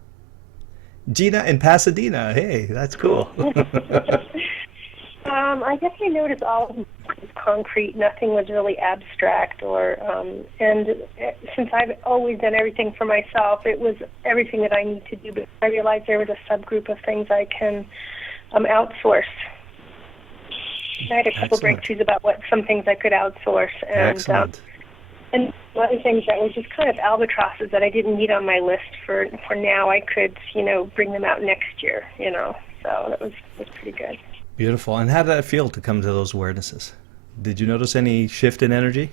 Hey, that's cool. I guess I noticed all of it was concrete. Nothing was really abstract, and since I've always done everything for myself, it was everything that I need to do. But I realized there was a subgroup of things I can outsource. I had a couple breakthroughs about some things I could outsource, and other things that were just kind of albatrosses that I didn't need on my list for now. I could bring them out next year. So that was pretty good. Beautiful. And how did that feel to come to those awarenesses? Did you notice any shift in energy?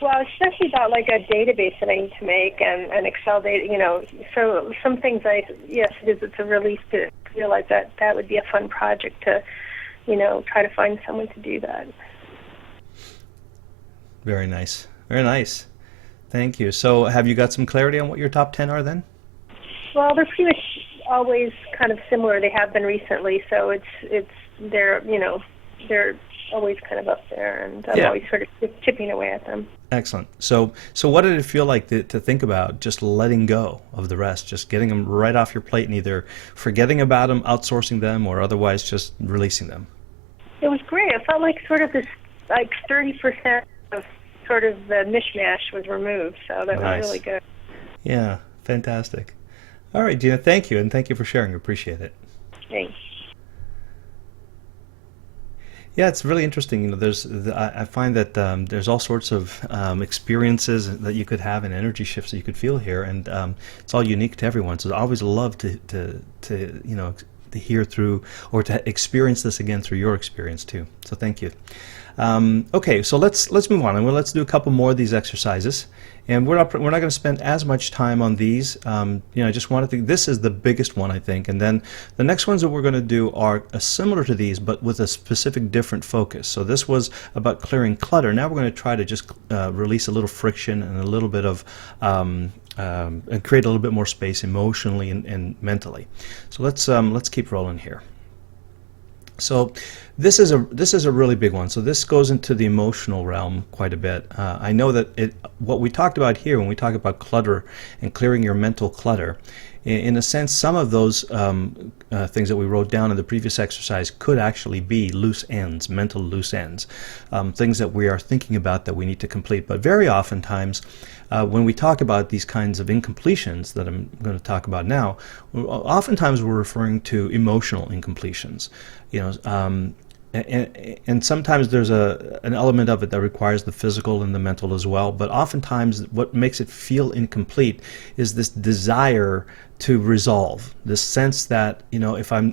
Well, especially about like a database that I need to make and an Excel data, so some things yes, it's a relief to realize that that would be a fun project to, try to find someone to do that. Very nice. Very nice. Thank you. So have you got some clarity on what your top 10 are then? Well, they're pretty much always kind of similar. They have been recently, so they're always kind of up there, and I'm always sort of chipping away at them. Excellent. So what did it feel like to think about just letting go of the rest, just getting them right off your plate and either forgetting about them, outsourcing them, or otherwise just releasing them? It was great. I felt like sort of this, like 30% of sort of the mishmash was removed, so that was really good. Yeah, fantastic. All right, Gina, thank you, and thank you for sharing. Appreciate it. Thanks. Yeah, it's really interesting. I find that there's all sorts of experiences that you could have and energy shifts that you could feel here, and it's all unique to everyone. So I always love to hear through or to experience this again through your experience too. So thank you. Okay, so let's move on, and let's do a couple more of these exercises. And we're not going to spend as much time on these. I just wanted to. This is the biggest one, I think, and then the next ones that we're going to do are similar to these, but with a specific different focus. So this was about clearing clutter. Now we're going to try to just release a little friction and a little bit of and create a little bit more space emotionally and mentally. So let's keep rolling here. So this is a really big one. So this goes into the emotional realm quite a bit. I know that what we talked about here when we talk about clutter and clearing your mental clutter, in a sense, some of those things that we wrote down in the previous exercise could actually be loose ends, mental loose ends, things that we are thinking about that we need to complete. But very oftentimes, when we talk about these kinds of incompletions that I'm going to talk about now, oftentimes we're referring to emotional incompletions. And sometimes there's an element of it that requires the physical and the mental as well. But oftentimes, what makes it feel incomplete is this desire to resolve, this sense that if I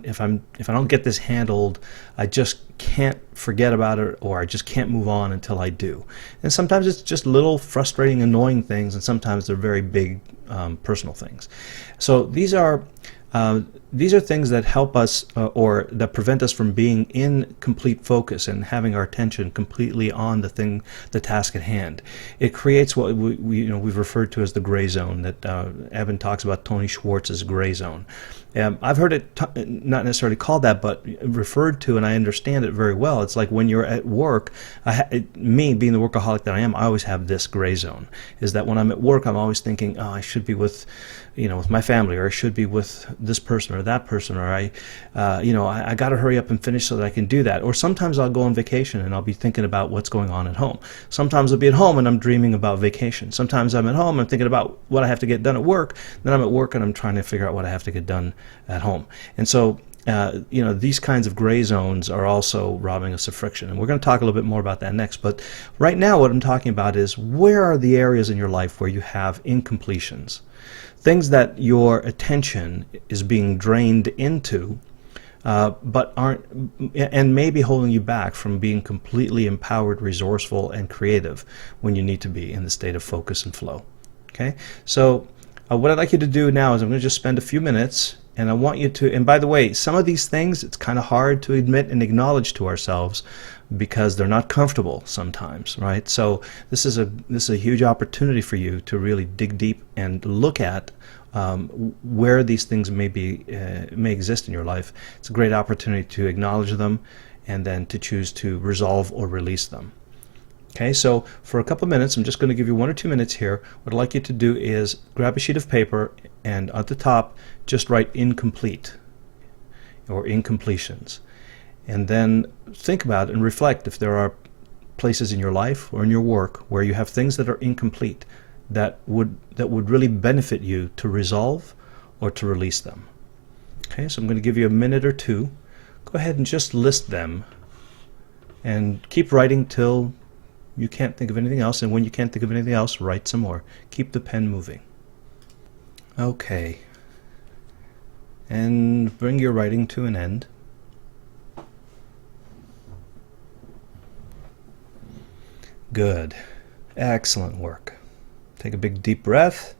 don't get this handled, I just can't forget about it, or I just can't move on until I do. And sometimes it's just little frustrating, annoying things, and sometimes they're very big personal things. So these are things that help us or that prevent us from being in complete focus and having our attention completely on the task at hand. It creates what we've referred to as the gray zone, that Evan talks about Tony Schwartz's gray zone. I've heard it not necessarily called that, but referred to, and I understand it very well. It's like when you're at work, me being the workaholic that I am, I always have this gray zone, is that when I'm at work, I'm always thinking, oh, I should be with my family, or I should be with this person or that person, or I got to hurry up and finish so that I can do that. Or sometimes I'll go on vacation and I'll be thinking about what's going on at home. Sometimes I'll be at home and I'm dreaming about vacation. Sometimes I'm at home and I'm thinking about what I have to get done at work. Then I'm at work and I'm trying to figure out what I have to get done at home. And so these kinds of gray zones are also robbing us of friction. And we're going to talk a little bit more about that next. But right now what I'm talking about is, where are the areas in your life where you have incompletions? Things that your attention is being drained into, but aren't, and maybe holding you back from being completely empowered, resourceful, and creative when you need to be in the state of focus and flow. Okay? So what I'd like you to do now is I'm going to just spend a few minutes, and I want you to, and by the way, some of these things, it's kind of hard to admit and acknowledge to ourselves because they're not comfortable sometimes, right? So this is a huge opportunity for you to really dig deep and look at where these things may exist in your life. It's a great opportunity to acknowledge them and then to choose to resolve or release them. Okay, so for a couple of minutes, I'm just going to give you 1 or 2 minutes here. What I'd like you to do is grab a sheet of paper and at the top just write incomplete or incompletions. And then think about and reflect if there are places in your life or in your work where you have things that are incomplete that would really benefit you to resolve or to release them. Okay, so I'm going to give you a minute or two. Go ahead and just list them and keep writing till you can't think of anything else, and when you can't think of anything else, write some more. Keep the pen moving. Okay, and bring your writing to an end. Good. Excellent work. Take a big deep breath.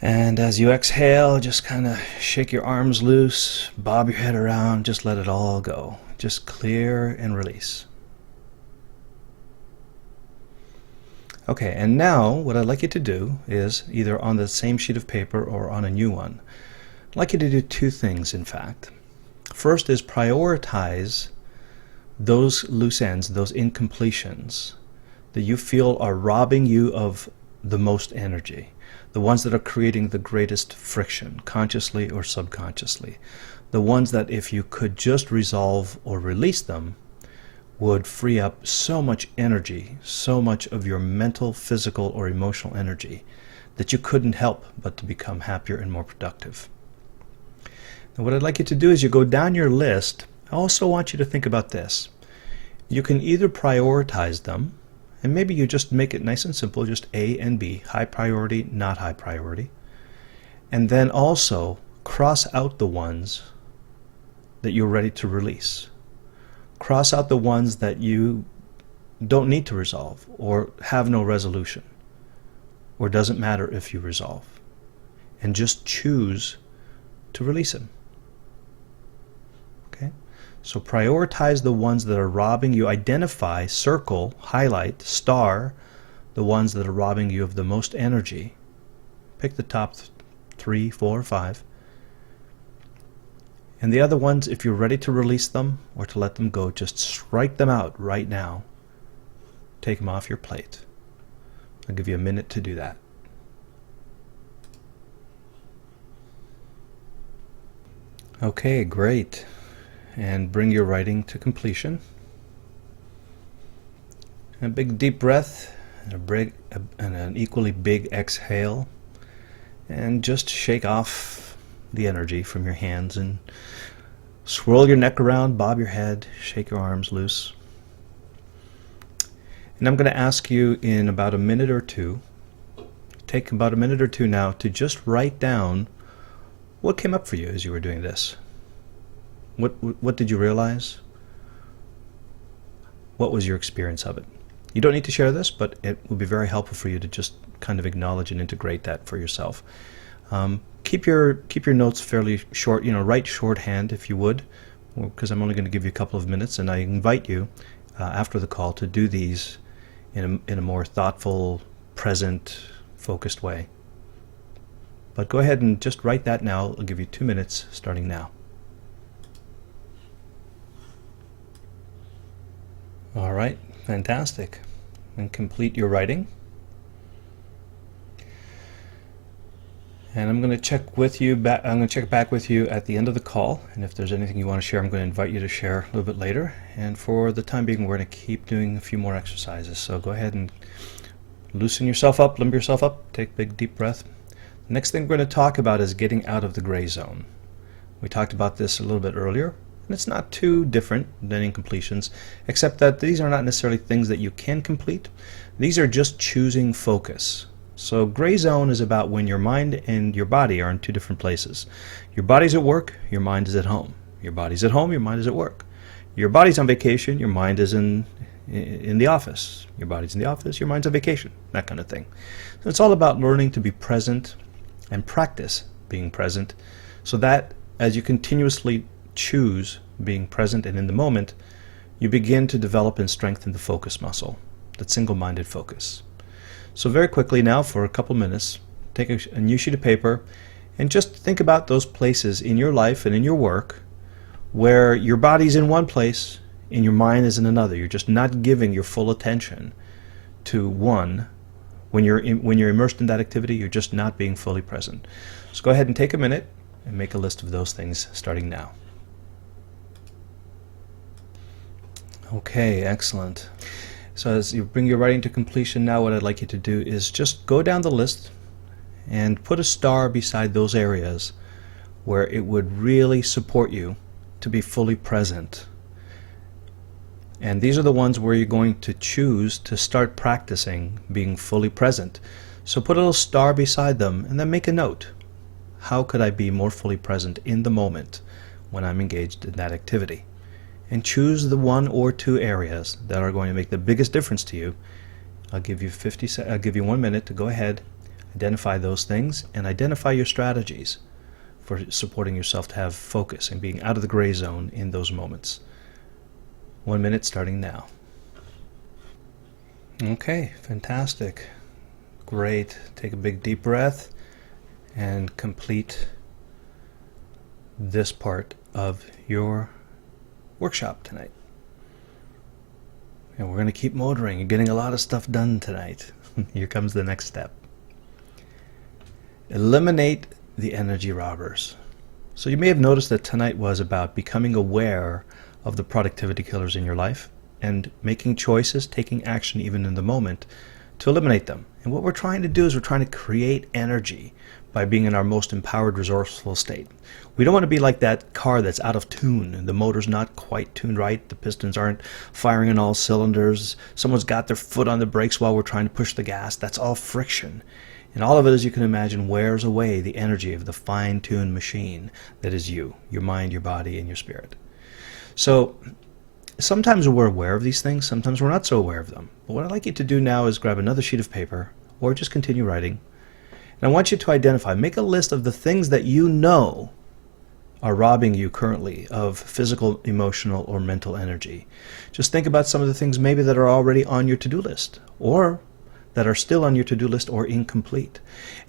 And as you exhale, just kind of shake your arms loose, bob your head around, just let it all go. Just clear and release. Okay, and now what I'd like you to do is, either on the same sheet of paper or on a new one, I'd like you to do two things, in fact. First is prioritize those loose ends, those incompletions that you feel are robbing you of the most energy, the ones that are creating the greatest friction, consciously or subconsciously, the ones that if you could just resolve or release them would free up so much energy, so much of your mental, physical, or emotional energy that you couldn't help but to become happier and more productive. And what I'd like you to do is you go down your list. I also want you to think about this. You can either prioritize them, and maybe you just make it nice and simple, just A and B, high priority, not high priority, and then also cross out the ones that you're ready to release. Cross out the ones that you don't need to resolve or have no resolution or doesn't matter if you resolve, and just choose to release them. Okay? So prioritize the ones that are robbing you. Identify, circle, highlight, star the ones that are robbing you of the most energy. Pick the top 3, 4, 5. And the other ones, if you're ready to release them or to let them go, just strike them out right now. Take them off your plate. I'll give you a minute to do that. Okay, great. And bring your writing to completion. A big deep breath and an equally big exhale. And just shake off the energy from your hands and swirl your neck around, bob your head, shake your arms loose. And I'm going to ask you in about a minute or two, take about a minute or two now to just write down what came up for you as you were doing this. What did you realize? What was your experience of it? You don't need to share this, but it would be very helpful for you to just kind of acknowledge and integrate that for yourself. Keep your notes fairly short. Write shorthand if you would, because I'm only going to give you a couple of minutes, and I invite you after the call to do these in a more thoughtful, present, focused way. But go ahead and just write that now. I'll give you 2 minutes starting now. All right, fantastic. And complete your writing. And I'm going to check with you back. I'm going to check back with you at the end of the call, and if there's anything you want to share, I'm going to invite you to share a little bit later. And for the time being, we're going to keep doing a few more exercises. So go ahead and loosen yourself up, limber yourself up, take a big deep breath. The next thing we're going to talk about is getting out of the gray zone. We talked about this a little bit earlier, and it's not too different than incompletions, except that these are not necessarily things that you can complete. These are just choosing focus. So gray zone is about when your mind and your body are in two different places. Your body's at work, your mind is at home. Your body's at home, your mind is at work. Your body's on vacation, your mind is in the office. Your body's in the office, your mind's on vacation, that kind of thing. So it's all about learning to be present and practice being present, so that as you continuously choose being present and in the moment, you begin to develop and strengthen the focus muscle, that single-minded focus. So very quickly now, for a couple minutes, take a new sheet of paper and just think about those places in your life and in your work where your body's in one place and your mind is in another. You're just not giving your full attention to one. When you're immersed in that activity, you're just not being fully present. So go ahead and take a minute and make a list of those things starting now. Okay, excellent. So as you bring your writing to completion now, what I'd like you to do is just go down the list and put a star beside those areas where it would really support you to be fully present. And these are the ones where you're going to choose to start practicing being fully present. So put a little star beside them and then make a note. How could I be more fully present in the moment when I'm engaged in that activity? And choose the one or two areas that are going to make the biggest difference to you I'll give you I'll give you 1 minute to go ahead, identify those things, and identify your strategies for supporting yourself to have focus and being out of the gray zone in those moments. 1 minute starting now. Okay, fantastic. Great. Take a big deep breath and complete this part of your workshop tonight. And we're going to keep motoring and getting a lot of stuff done tonight. Here comes the next step. Eliminate the energy robbers. So you may have noticed that tonight was about becoming aware of the productivity killers in your life and making choices, taking action even in the moment to eliminate them. And what we're trying to do is we're trying to create energy by being in our most empowered, resourceful state. We don't want to be like that car that's out of tune and the motor's not quite tuned right, the pistons aren't firing on all cylinders, someone's got their foot on the brakes while we're trying to push the gas. That's all friction. And all of it, as you can imagine, wears away the energy of the fine-tuned machine that is you, your mind, your body, and your spirit. So sometimes we're aware of these things, sometimes we're not so aware of them. But what I'd like you to do now is grab another sheet of paper or just continue writing. And I want you to identify, make a list of the things that you know are robbing you currently of physical, emotional, or mental energy. Just think about some of the things maybe that are already on your to-do list or that are still on your to-do list or incomplete.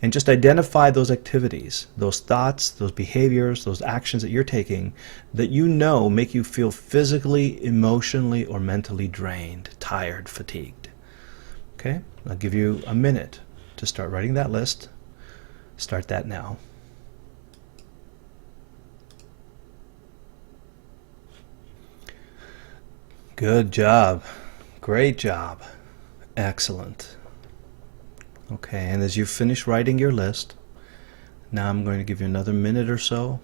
And just identify those activities, those thoughts, those behaviors, those actions that you're taking that you know make you feel physically, emotionally, or mentally drained, tired, fatigued. Okay? I'll give you a minute to start writing that list. Start that now. Good job. Great job. Excellent. Okay, and as you finish writing your list, now I'm going to give you another minute or so.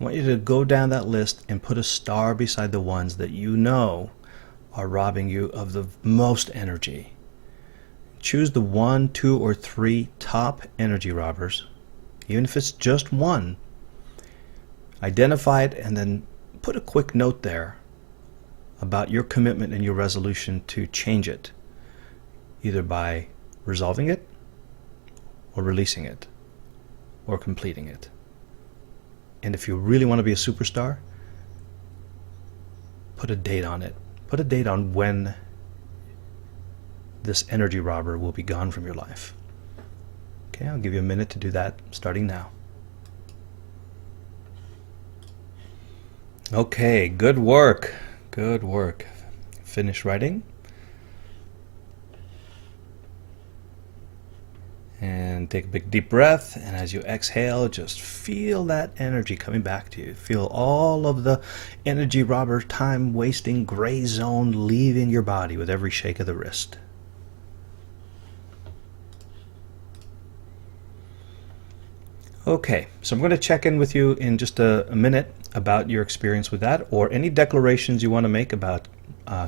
I want you to go down that list and put a star beside the ones that you know are robbing you of the most energy. Choose the 1, 2, or 3 top energy robbers, even if it's just one. Identify it and then put a quick note there about your commitment and your resolution to change it, either by resolving it or releasing it or completing it. And if you really want to be a superstar, put a date on it. Put a date on when this energy robber will be gone from your life. Okay, I'll give you a minute to do that starting now. Okay, good work. Good work. Finish writing. And take a big deep breath, and as you exhale, just feel that energy coming back to you. Feel all of the energy robber, time wasting gray zone leaving your body with every shake of the wrist. Okay, so I'm going to check in with you in just a minute about your experience with that, or any declarations you want to make about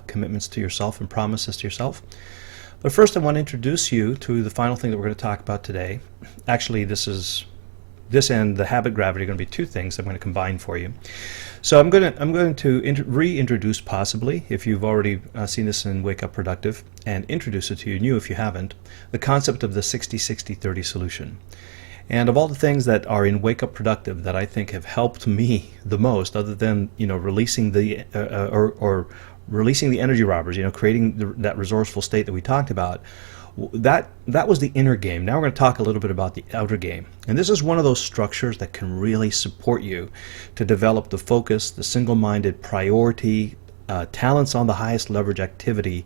commitments to yourself and promises to yourself. But first I want to introduce you to the final thing that we're going to talk about today. Actually, this and the habit gravity are going to be two things I'm going to combine for you. So I'm going to reintroduce, possibly, if you've already seen this in Wake Up Productive, and introduce it to you new if you haven't, the concept of the 60-60-30 solution. And of all the things that are in Wake Up Productive that I think have helped me the most, other than releasing the releasing the energy robbers, creating that resourceful state that we talked about, that was the inner game. Now we're going to talk a little bit about the outer game. And this is one of those structures that can really support you to develop the focus, the single-minded priority, talents on the highest leverage activity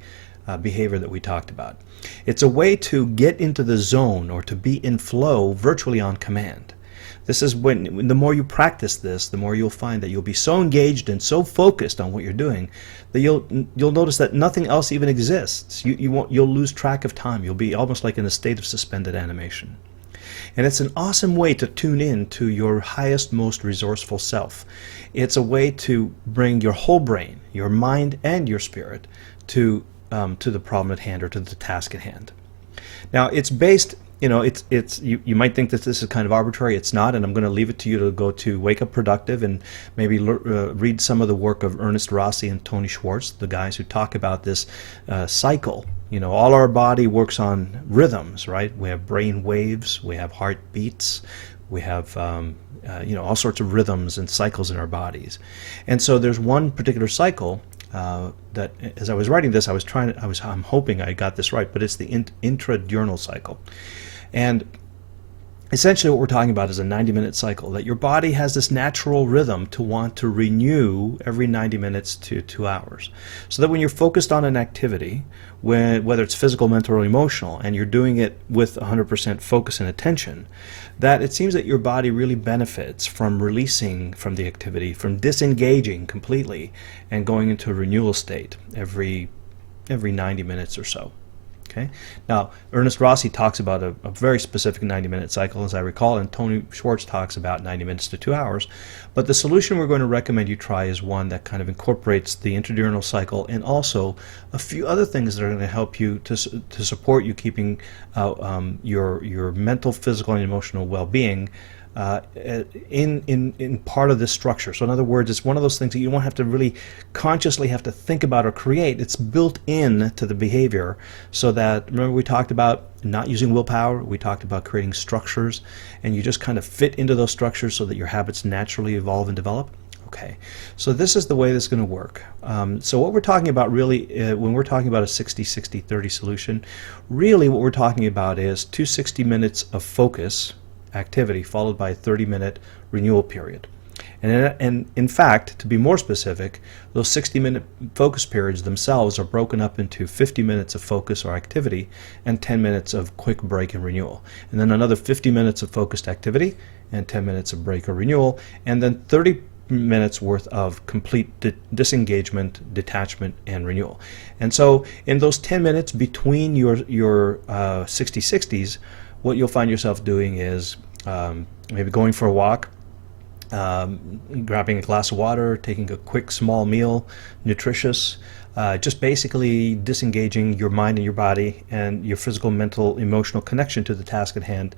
behavior that we talked about. It's a way to get into the zone or to be in flow virtually on command. This is when the more you practice this, the more you'll find that you'll be so engaged and so focused on what you're doing that you'll notice that nothing else even exists. You'll lose track of time. You'll be almost like in a state of suspended animation. And it's an awesome way to tune in to your highest, most resourceful self. It's a way to bring your whole brain, your mind and your spirit to the problem at hand or to the task at hand. Now it's based, you might think that this is kind of arbitrary. It's not, and I'm going to leave it to you to go to Wake Up Productive and maybe read some of the work of Ernest Rossi and Tony Schwartz, the guys who talk about this cycle You know, all our body works on rhythms, right? We have brain waves, we have heartbeats, we have all sorts of rhythms and cycles in our bodies. And so there's one particular cycle that, as I was writing this, I'm hoping I got this right, but it's the intradiurnal cycle. And essentially what we're talking about is a 90-minute cycle, that your body has this natural rhythm to want to renew every 90 minutes to 2 hours. So that when you're focused on an activity, whether it's physical, mental, or emotional, and you're doing it with 100% focus and attention, that it seems that your body really benefits from releasing from the activity, from disengaging completely and going into a renewal state every 90 minutes or so. Okay. Now, Ernest Rossi talks about a very specific 90-minute cycle, as I recall, and Tony Schwartz talks about 90 minutes to 2 hours. But the solution we're going to recommend you try is one that kind of incorporates the intradiurnal cycle and also a few other things that are going to help you to support you keeping your mental, physical, and emotional well-being in part of this structure. So in other words, it's one of those things that you don't have to really consciously have to think about or create. It's built in to the behavior, so that, remember we talked about not using willpower, we talked about creating structures, and you just kind of fit into those structures so that your habits naturally evolve and develop. Okay, so this is the way this is going to work. So what we're talking about really, when we're talking about a 60-60-30 solution, really what we're talking about is 260 minutes of focus activity followed by a 30-minute renewal period. And in fact, to be more specific, those 60-minute focus periods themselves are broken up into 50 minutes of focus or activity and 10 minutes of quick break and renewal. And then another 50 minutes of focused activity and 10 minutes of break or renewal, and then 30 minutes worth of complete disengagement, detachment, and renewal. And so in those 10 minutes between your 60-60s, what you'll find yourself doing is maybe going for a walk, grabbing a glass of water, taking a quick small meal, nutritious, just basically disengaging your mind and your body and your physical, mental, emotional connection to the task at hand,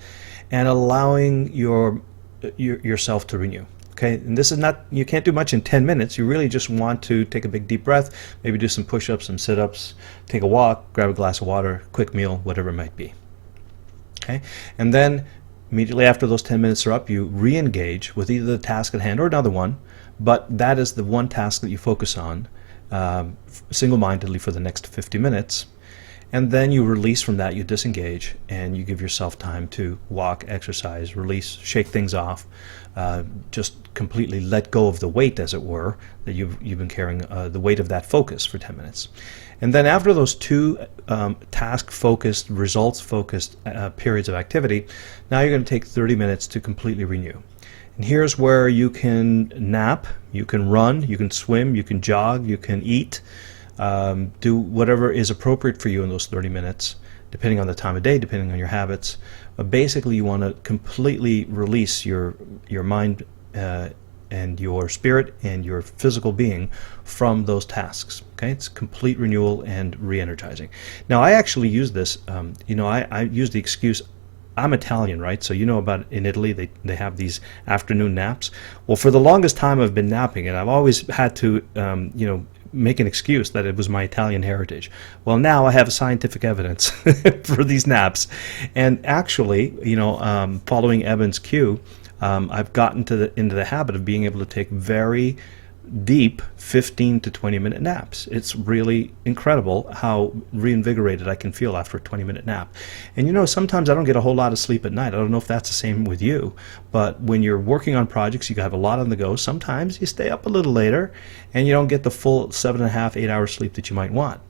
and allowing yourself to renew. Okay, and this is not, you can't do much in 10 minutes. You really just want to take a big deep breath, maybe do some push-ups, some sit-ups, take a walk, grab a glass of water, quick meal, whatever it might be. Okay, and then immediately after those 10 minutes are up, you re-engage with either the task at hand or another one, but that is the one task that you focus on single-mindedly for the next 50 minutes. And then you release from that, you disengage, and you give yourself time to walk, exercise, release, shake things off, just completely let go of the weight, as it were, that you've been carrying, the weight of that focus for 10 minutes. And then after those two task-focused, results-focused periods of activity, now you're going to take 30 minutes to completely renew. And here's where you can nap, you can run, you can swim, you can jog, you can eat, do whatever is appropriate for you in those 30 minutes, depending on the time of day, depending on your habits. But basically, you want to completely release your mind and your spirit and your physical being from those tasks. Okay, it's complete renewal and re-energizing. Now, I actually use this. I use the excuse, I'm Italian, right? So you know about in Italy, they have these afternoon naps. Well, for the longest time, I've been napping, and I've always had to, make an excuse that it was my Italian heritage. Well, now I have scientific evidence for these naps, and actually, following Eben's cue, I've gotten into the habit of being able to take very deep 15 to 20 minute naps. It's really incredible how reinvigorated I can feel after a 20-minute nap. And sometimes I don't get a whole lot of sleep at night. I don't know if that's the same with you, but when you're working on projects, you have a lot on the go. Sometimes you stay up a little later and you don't get the full 7.5, 8 hours sleep that you might want.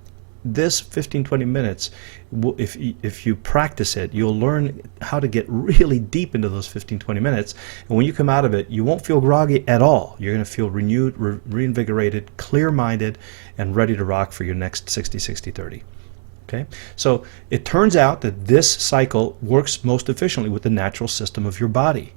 This 15-20 minutes, if you practice it, you'll learn how to get really deep into those 15-20 minutes, and when you come out of it, you won't feel groggy at all. You're going to feel renewed, reinvigorated, clear-minded, and ready to rock for your next 60-60-30. Okay, so it turns out that this cycle works most efficiently with the natural system of your body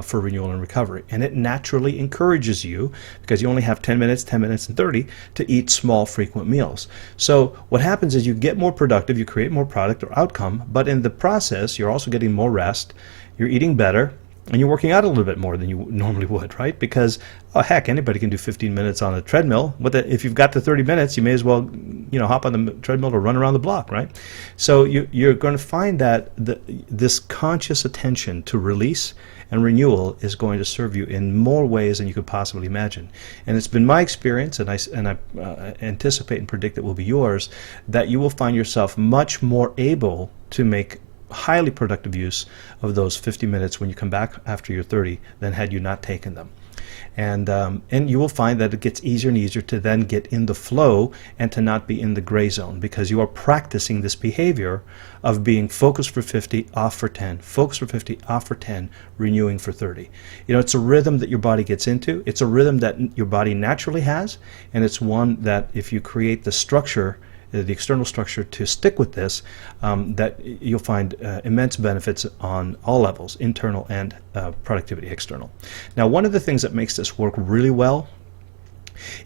for renewal and recovery, and it naturally encourages you, because you only have 10 minutes, 10 minutes, and 30 to eat small, frequent meals. So what happens is you get more productive, you create more product or outcome, but in the process, you're also getting more rest, you're eating better, and you're working out a little bit more than you normally would, right? Because, oh heck, anybody can do 15 minutes on a treadmill. If you've got the 30 minutes, you may as well, hop on the treadmill or run around the block, right? So you're going to find that this conscious attention to release and renewal is going to serve you in more ways than you could possibly imagine. And it's been my experience, and I anticipate and predict it will be yours, that you will find yourself much more able to make highly productive use of those 50 minutes when you come back after your 30 than had you not taken them. And you will find that it gets easier and easier to then get in the flow and to not be in the gray zone, because you are practicing this behavior of being focused for 50, off for 10, focused for 50, off for 10, renewing for 30. It's a rhythm that your body gets into. It's a rhythm that your body naturally has, and it's one that if you create the structure, the external structure to stick with this, that you'll find immense benefits on all levels, internal and productivity external. Now, one of the things that makes this work really well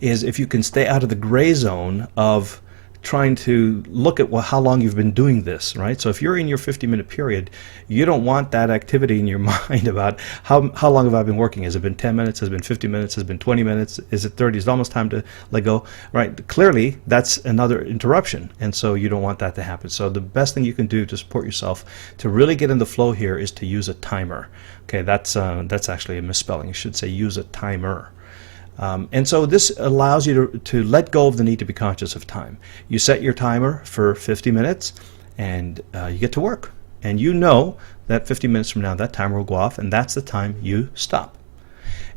is if you can stay out of the gray zone of trying to look at how long you've been doing this, right? So if you're in your 50-minute period, you don't want that activity in your mind about how long have I been working? Has it been 10 minutes? Has it been 50 minutes? Has it been 20 minutes? Is it 30? Is it almost time to let go? Right? Clearly, that's another interruption, and so you don't want that to happen. So the best thing you can do to support yourself to really get in the flow here is to use a timer. Okay, that's actually a misspelling. You should say use a timer. And so this allows you to let go of the need to be conscious of time. You set your timer for 50 minutes and you get to work. And you know that 50 minutes from now that timer will go off, and that's the time you stop.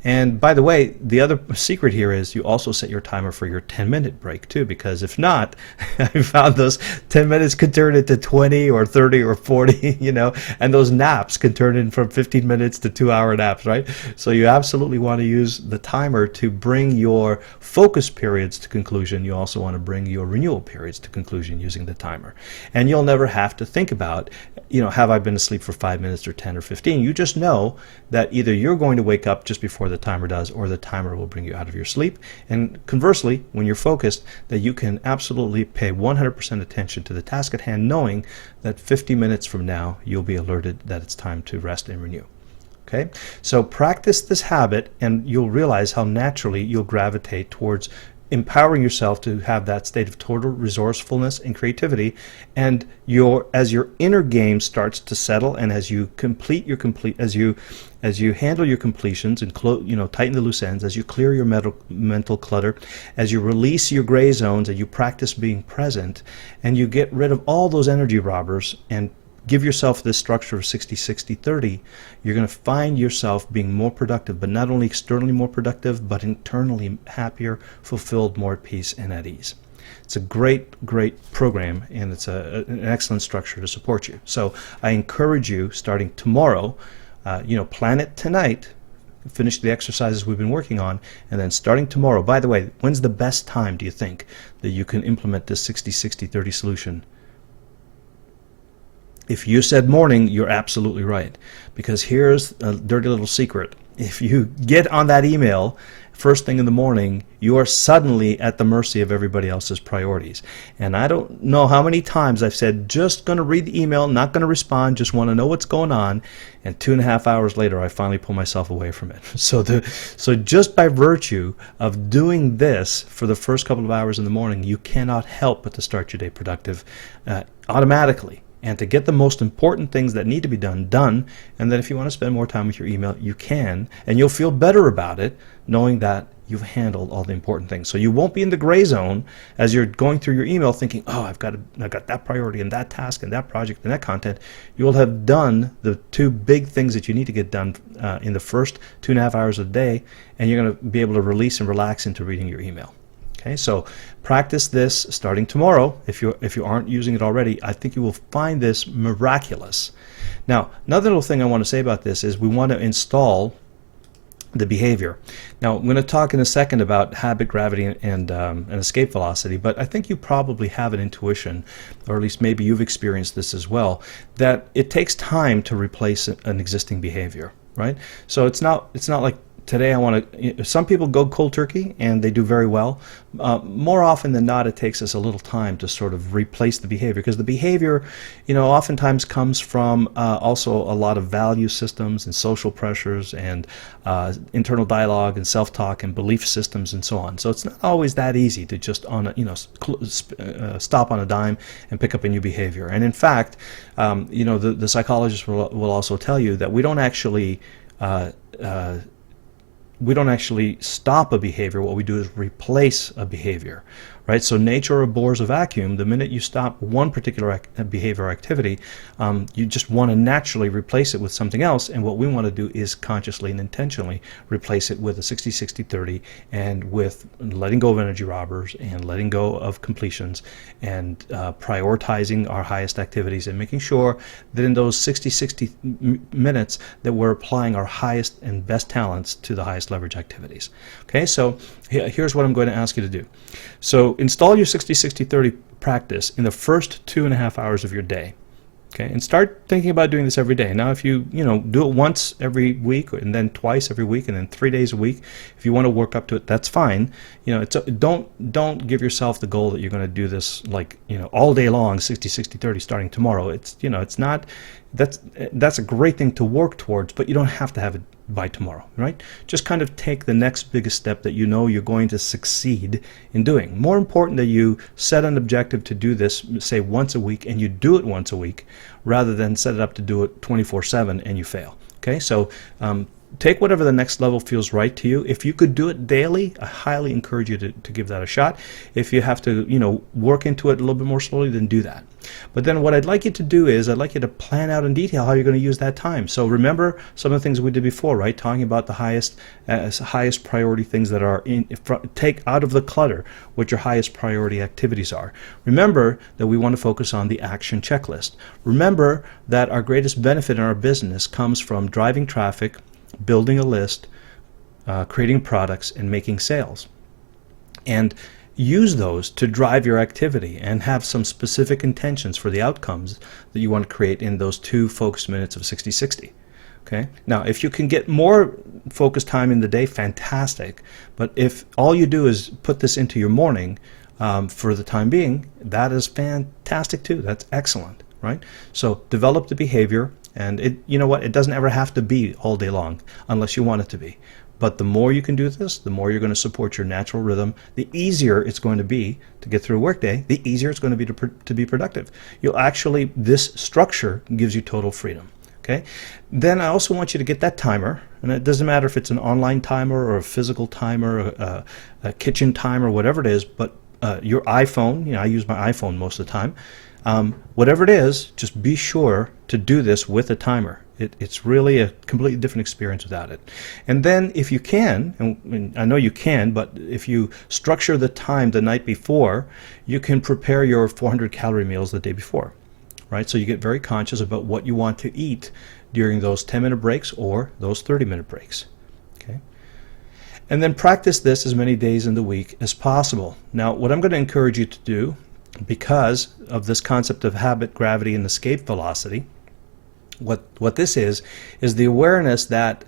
And by the way, the other secret here is you also set your timer for your 10-minute break too, because if not, I found those 10 minutes could turn into 20 or 30 or 40, and those naps could turn in from 15 minutes to 2-hour naps, right? So you absolutely want to use the timer to bring your focus periods to conclusion. You also want to bring your renewal periods to conclusion using the timer. And you'll never have to think about, have I been asleep for 5 minutes or 10 or 15? You just know that either you're going to wake up just before the timer does, or the timer will bring you out of your sleep. And conversely, when you're focused, that you can absolutely pay 100% attention to the task at hand, knowing that 50 minutes from now you'll be alerted that it's time to rest and renew. Okay, so practice this habit and you'll realize how naturally you'll gravitate towards empowering yourself to have that state of total resourcefulness and creativity, and as your inner game starts to settle, and as you handle your completions and tighten the loose ends, as you clear your mental clutter, as you release your gray zones, and you practice being present, and you get rid of all those energy robbers and give yourself this structure of 60-60-30, you're going to find yourself being more productive, but not only externally more productive, but internally happier, fulfilled, more at peace, and at ease. It's a great program, and it's an excellent structure to support you. So I encourage you, starting tomorrow, plan it tonight, finish the exercises we've been working on, and then starting tomorrow. By the way, when's the best time, do you think, that you can implement this 60-60-30 solution? If you said morning, you're absolutely right, because here's a dirty little secret. If you get on that email first thing in the morning, you are suddenly at the mercy of everybody else's priorities. And I don't know how many times I've said, just going to read the email, not going to respond, just want to know what's going on. And 2.5 hours later, I finally pull myself away from it. So just by virtue of doing this for the first couple of hours in the morning, you cannot help but to start your day productive automatically. And to get the most important things that need to be done, and then if you want to spend more time with your email, you can, and you'll feel better about it, knowing that you've handled all the important things. So you won't be in the gray zone as you're going through your email thinking, oh, I've got that priority and that task and that project and that content. You will have done the two big things that you need to get done in the first 2.5 hours of the day, and you're going to be able to release and relax into reading your email. Okay, so practice this starting tomorrow. If you aren't using it already, I think you will find this miraculous. Now, another little thing I want to say about this is we want to install the behavior. Now, I'm going to talk in a second about habit, gravity, and escape velocity, but I think you probably have an intuition, or at least maybe you've experienced this as well, that it takes time to replace an existing behavior. Right? So it's not like today I want to. Some people go cold turkey and they do very well. More often than not, it takes us a little time to sort of replace the behavior, because the behavior, oftentimes comes from also a lot of value systems and social pressures and internal dialogue and self-talk and belief systems and so on. So it's not always that easy to just stop on a dime and pick up a new behavior. And in fact, the psychologist will also tell you that we don't actually stop a behavior. What we do is replace a behavior, right? So nature abhors a vacuum. The minute you stop one particular behavior or activity, you just want to naturally replace it with something else. And what we want to do is consciously and intentionally replace it with a 60-60-30, and with letting go of energy robbers and letting go of completions, and prioritizing our highest activities, and making sure that in those 60-60 minutes that we're applying our highest and best talents to the highest leverage activities. Okay, so here's what I'm going to ask you to do. So install your 60-60-30 practice in the first 2.5 hours of your day. Okay, and start thinking about doing this every day. Now, if you do it once every week, and then twice every week, and then 3 days a week, if you want to work up to it, that's fine. Don't give yourself the goal that you're going to do this all day long, 60-60-30, starting tomorrow. It's not. That's a great thing to work towards, but you don't have to have it by tomorrow, right? Just kind of take the next biggest step that you're going to succeed in doing. More important that you set an objective to do this, say once a week, and you do it once a week, rather than set it up to do it 24/7 and you fail. Okay, so take whatever the next level feels right to you. If you could do it daily, I highly encourage you to give that a shot. If you have to, work into it a little bit more slowly, then do that. But then what I'd like you to do is I'd like you to plan out in detail how you're going to use that time. So remember some of the things we did before, right? Talking about the highest priority things that are take out of the clutter what your highest priority activities are. Remember that we want to focus on the action checklist. Remember that our greatest benefit in our business comes from driving traffic, building a list, creating products, and making sales. And use those to drive your activity, and have some specific intentions for the outcomes that you want to create in those 2 focused minutes of 60-60. Okay. Now, if you can get more focused time in the day, fantastic. But if all you do is put this into your morning for the time being, that is fantastic too. That's excellent, right? So develop the behavior, and it doesn't ever have to be all day long unless you want it to be. But the more you can do this, the more you're going to support your natural rhythm, the easier it's going to be to get through a workday, the easier it's going to be to be productive. This structure gives you total freedom. Okay. Then I also want you to get that timer, and it doesn't matter if it's an online timer or a physical timer, a kitchen timer, whatever it is, but your iPhone, I use my iPhone most of the time. Whatever it is, just be sure to do this with a timer. It's really a completely different experience without it. And then if you can, and I know you can, but if you structure the time the night before, you can prepare your 400-calorie meals the day before, right? So you get very conscious about what you want to eat during those 10-minute breaks or those 30-minute breaks. Okay? And then practice this as many days in the week as possible. Now, what I'm going to encourage you to do, because of this concept of habit, gravity, and escape velocity, what this is the awareness that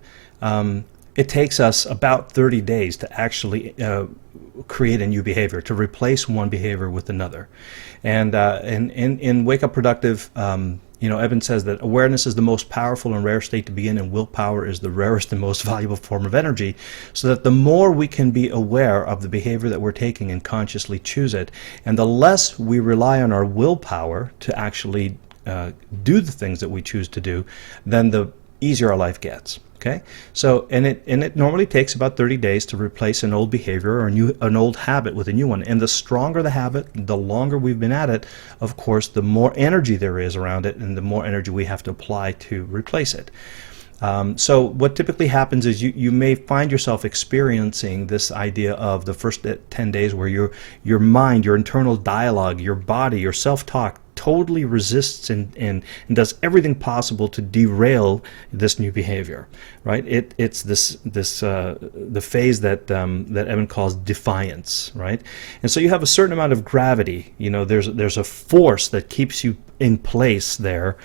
it takes us about 30 days to actually create a new behavior, to replace one behavior with another. And in Wake Up Productive, Eben says that awareness is the most powerful and rare state to be in, and willpower is the rarest and most valuable form of energy, so that the more we can be aware of the behavior that we're taking and consciously choose it, and the less we rely on our willpower to actually do the things that we choose to do, then the easier our life gets. Okay, so and it normally takes about 30 days to replace an old behavior or an old habit with a new one. And the stronger the habit, the longer we've been at it, of course, the more energy there is around it, and the more energy we have to apply to replace it. So what typically happens is you may find yourself experiencing this idea of the first 10 days where your mind, your internal dialogue, your body, your self-talk totally resists and does everything possible to derail this new behavior, right? It's the phase that Eben calls defiance, right? And so you have a certain amount of gravity. There's a force that keeps you in place there,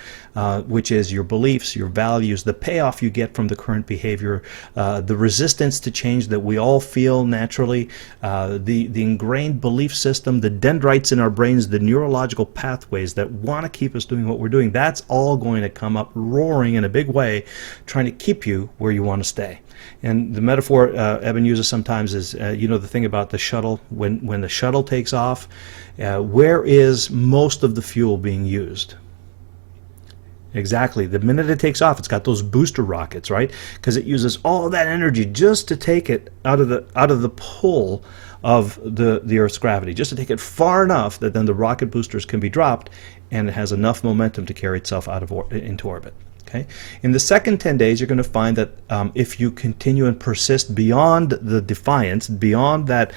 which is your beliefs, your values, the payoff you get from the current behavior, the resistance to change that we all feel naturally, the ingrained belief system, the dendrites in our brains, the neurological pathways that want to keep us doing what we're doing. That's all going to come up roaring in a big way, trying to keep you where you want to stay. And the metaphor Eben uses sometimes is, the thing about the shuttle, when the shuttle takes off, where is most of the fuel being used? Exactly. The minute it takes off, it's got those booster rockets, right? Because it uses all that energy just to take it out of the pull of the Earth's gravity, just to take it far enough that then the rocket boosters can be dropped, and it has enough momentum to carry itself into orbit. Okay. In the second 10 days, you're going to find that if you continue and persist beyond the defiance, beyond that,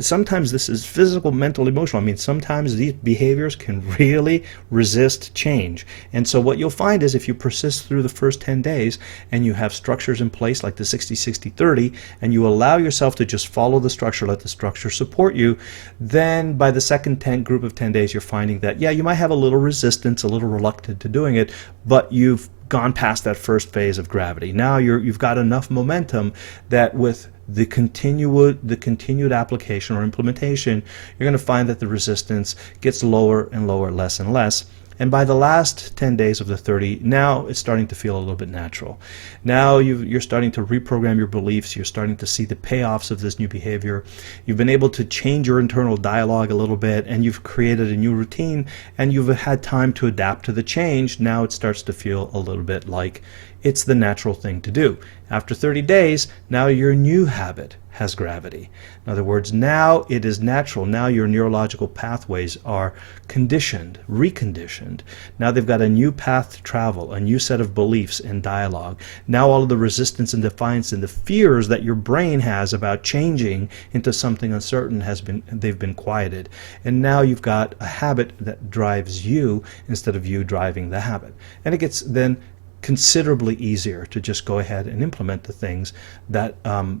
sometimes this is physical, mental, emotional. I mean, sometimes these behaviors can really resist change. And so what you'll find is if you persist through the first 10 days and you have structures in place like the 60-60-30, and you allow yourself to just follow the structure, let the structure support you, then by the second group of 10 days, you're finding that, yeah, you might have a little resistance, a little reluctant to doing it, but you've gone past that first phase of gravity. Now you've got enough momentum that with the continued application or implementation, you're going to find that the resistance gets lower and lower, less and less. And by the last 10 days of the 30, now it's starting to feel a little bit natural. Now you're starting to reprogram your beliefs. You're starting to see the payoffs of this new behavior. You've been able to change your internal dialogue a little bit, and you've created a new routine, and you've had time to adapt to the change. Now it starts to feel a little bit like it's the natural thing to do. After 30 days, now your new habit has gravity. In other words, now it is natural. Now your neurological pathways are conditioned, reconditioned. Now they've got a new path to travel, a new set of beliefs and dialogue. Now all of the resistance and defiance and the fears that your brain has about changing into something uncertain they've been quieted. And now you've got a habit that drives you instead of you driving the habit. And it gets then considerably easier to just go ahead and implement the things that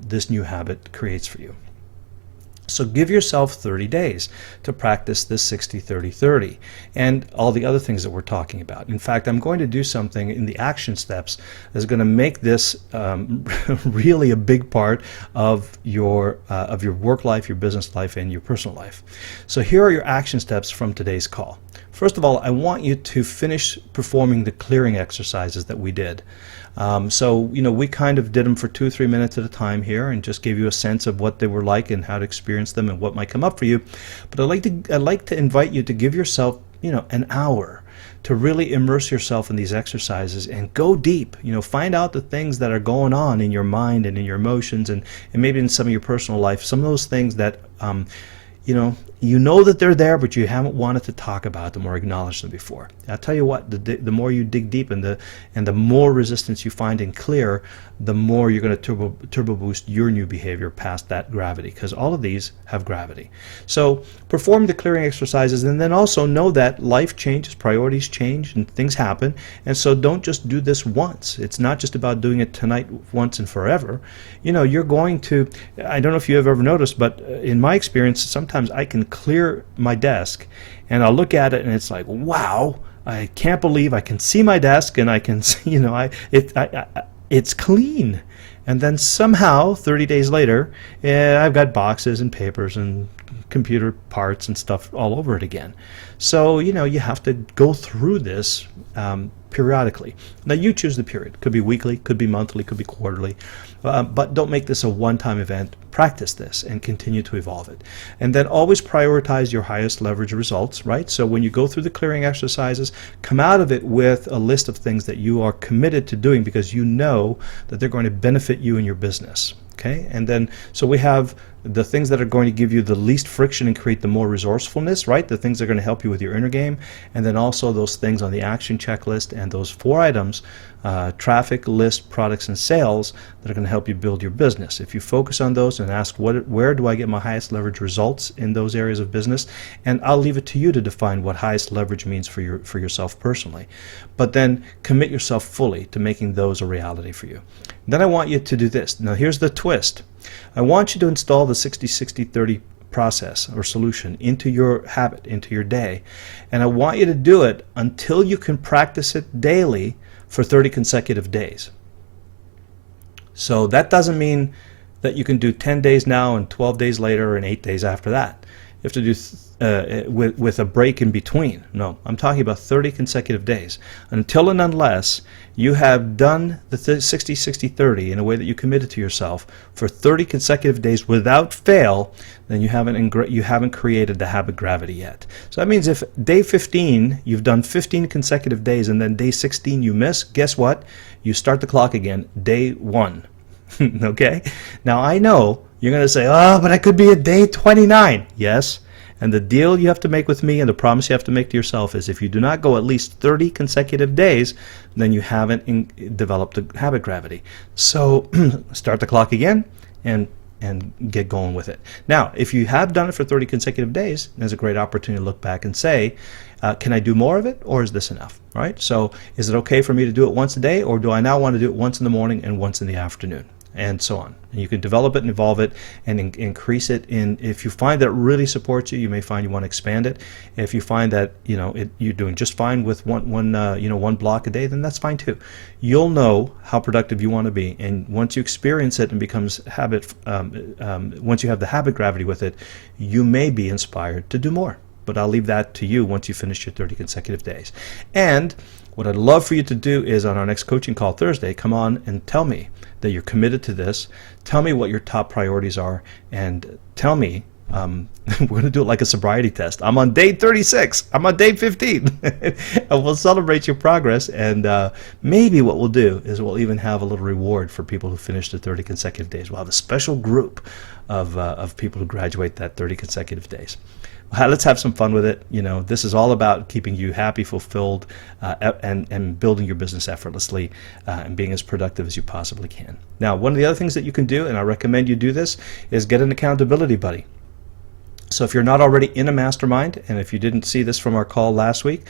this new habit creates for you. So give yourself 30 days to practice this 60-30-30 and all the other things that we're talking about. In fact, I'm going to do something in the action steps that's going to make this really a big part of your work life, your business life, and your personal life. So here are your action steps from today's call. First of all, I want you to finish performing the clearing exercises that we did. We kind of did them for 2 or 3 minutes at a time here and just gave you a sense of what they were like and how to experience them and what might come up for you. But I'd like to invite you to give yourself, an hour to really immerse yourself in these exercises and go deep. Find out the things that are going on in your mind and in your emotions and maybe in some of your personal life, some of those things that you know that they're there, but you haven't wanted to talk about them or acknowledge them before. I'll tell you what, the more you dig deep and the more resistance you find and clear, the more you're going to turbo boost your new behavior past that gravity, because all of these have gravity. So perform the clearing exercises, and then also know that life changes, priorities change, and things happen. And so don't just do this once. It's not just about doing it tonight, once and forever. You're going to, I don't know if you have ever noticed, but in my experience, sometimes I can clear my desk and I'll look at it and it's like, wow, I can't believe I can see my desk and I can see, it's clean. And then somehow 30 days later, I've got boxes and papers and computer parts and stuff all over it again. So, you have to go through this periodically. Now you choose the period. Could be weekly, could be monthly, could be quarterly. But don't make this a one-time event. Practice this and continue to evolve it. And then always prioritize your highest leverage results, right? So when you go through the clearing exercises, come out of it with a list of things that you are committed to doing because you know that they're going to benefit you and your business. Okay, and then so we have the things that are going to give you the least friction and create the more resourcefulness, right? The things that are going to help you with your inner game, and then also those things on the action checklist and those 4 items, traffic, list, products, and sales that are going to help you build your business. If you focus on those and ask where do I get my highest leverage results in those areas of business, and I'll leave it to you to define what highest leverage means for yourself personally. But then commit yourself fully to making those a reality for you. Then I want you to do this. Now here's the twist. I want you to install the 60-60-30 process or solution into your habit, into your day. And I want you to do it until you can practice it daily for 30 consecutive days. So that doesn't mean that you can do 10 days now and 12 days later and 8 days after that. You have to do with a break in between. No, I'm talking about 30 consecutive days. Until and unless you have done the 60-60-30 in a way that you committed to yourself for 30 consecutive days without fail, then you haven't created the habit gravity yet. So that means if day 15 you've done 15 consecutive days and then day 16 you miss, guess what? You start the clock again, day 1. Okay? Now I know you're going to say, oh, but I could be at day 29. Yes. And the deal you have to make with me and the promise you have to make to yourself is if you do not go at least 30 consecutive days, then you haven't developed the habit gravity. So start the clock again and get going with it. Now, if you have done it for 30 consecutive days, there's a great opportunity to look back and say, can I do more of it, or is this enough? Right? So is it okay for me to do it once a day, or do I now want to do it once in the morning and once in the afternoon? And so on. And you can develop it and evolve it and increase it. If you find that it really supports you, you may find you want to expand it. If you find that you're doing just fine with one block a day, then that's fine too. You'll know how productive you want to be, and once you experience it and becomes habit, once you have the habit gravity with it, you may be inspired to do more. But I'll leave that to you once you finish your 30 consecutive days. And what I'd love for you to do is on our next coaching call Thursday, come on and tell me that you're committed to this. Tell me what your top priorities are, and tell me, we're going to do it like a sobriety test. I'm on day 36. I'm on day 15. And we'll celebrate your progress, and maybe what we'll do is we'll even have a little reward for people who finish the 30 consecutive days. We'll have a special group of people who graduate that 30 consecutive days. Let's have some fun with it. This is all about keeping you happy, fulfilled, and building your business effortlessly and being as productive as you possibly can. Now, one of the other things that you can do, and I recommend you do this, is get an accountability buddy. So if you're not already in a mastermind, and if you didn't see this from our call last week,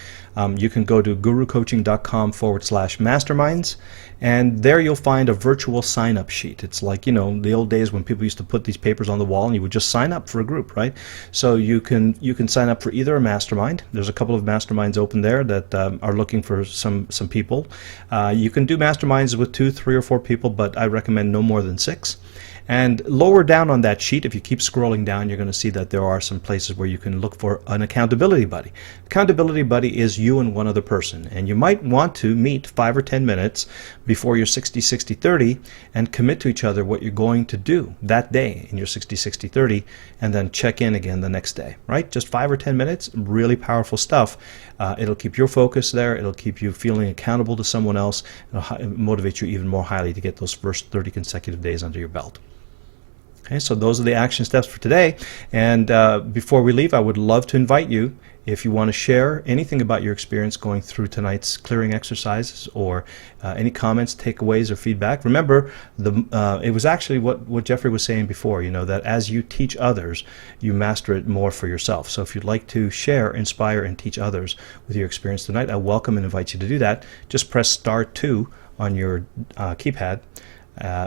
you can go to gurucoaching.com/masterminds, and there you'll find a virtual sign-up sheet. It's like, the old days when people used to put these papers on the wall and you would just sign up for a group, right? So you can sign up for either a mastermind. There's a couple of masterminds open there that are looking for some people. You can do masterminds with 2, 3, or 4 people, but I recommend no more than 6. And lower down on that sheet, if you keep scrolling down, you're going to see that there are some places where you can look for an accountability buddy. Accountability buddy is you and one other person, and you might want to meet 5 or 10 minutes before your 60-60-30 and commit to each other what you're going to do that day in your 60-60-30, and then check in again the next day, right? Just 5 or 10 minutes, really powerful stuff. It'll keep your focus there. It'll keep you feeling accountable to someone else. It'll motivate you even more highly to get those first 30 consecutive days under your belt. Okay, so those are the action steps for today. And before we leave, I would love to invite you, if you want to share anything about your experience going through tonight's clearing exercises, or any comments, takeaways, or feedback. Remember, it was actually what Jeffrey was saying before, that as you teach others, you master it more for yourself. So if you'd like to share, inspire, and teach others with your experience tonight, I welcome and invite you to do that. Just press *2 on your keypad,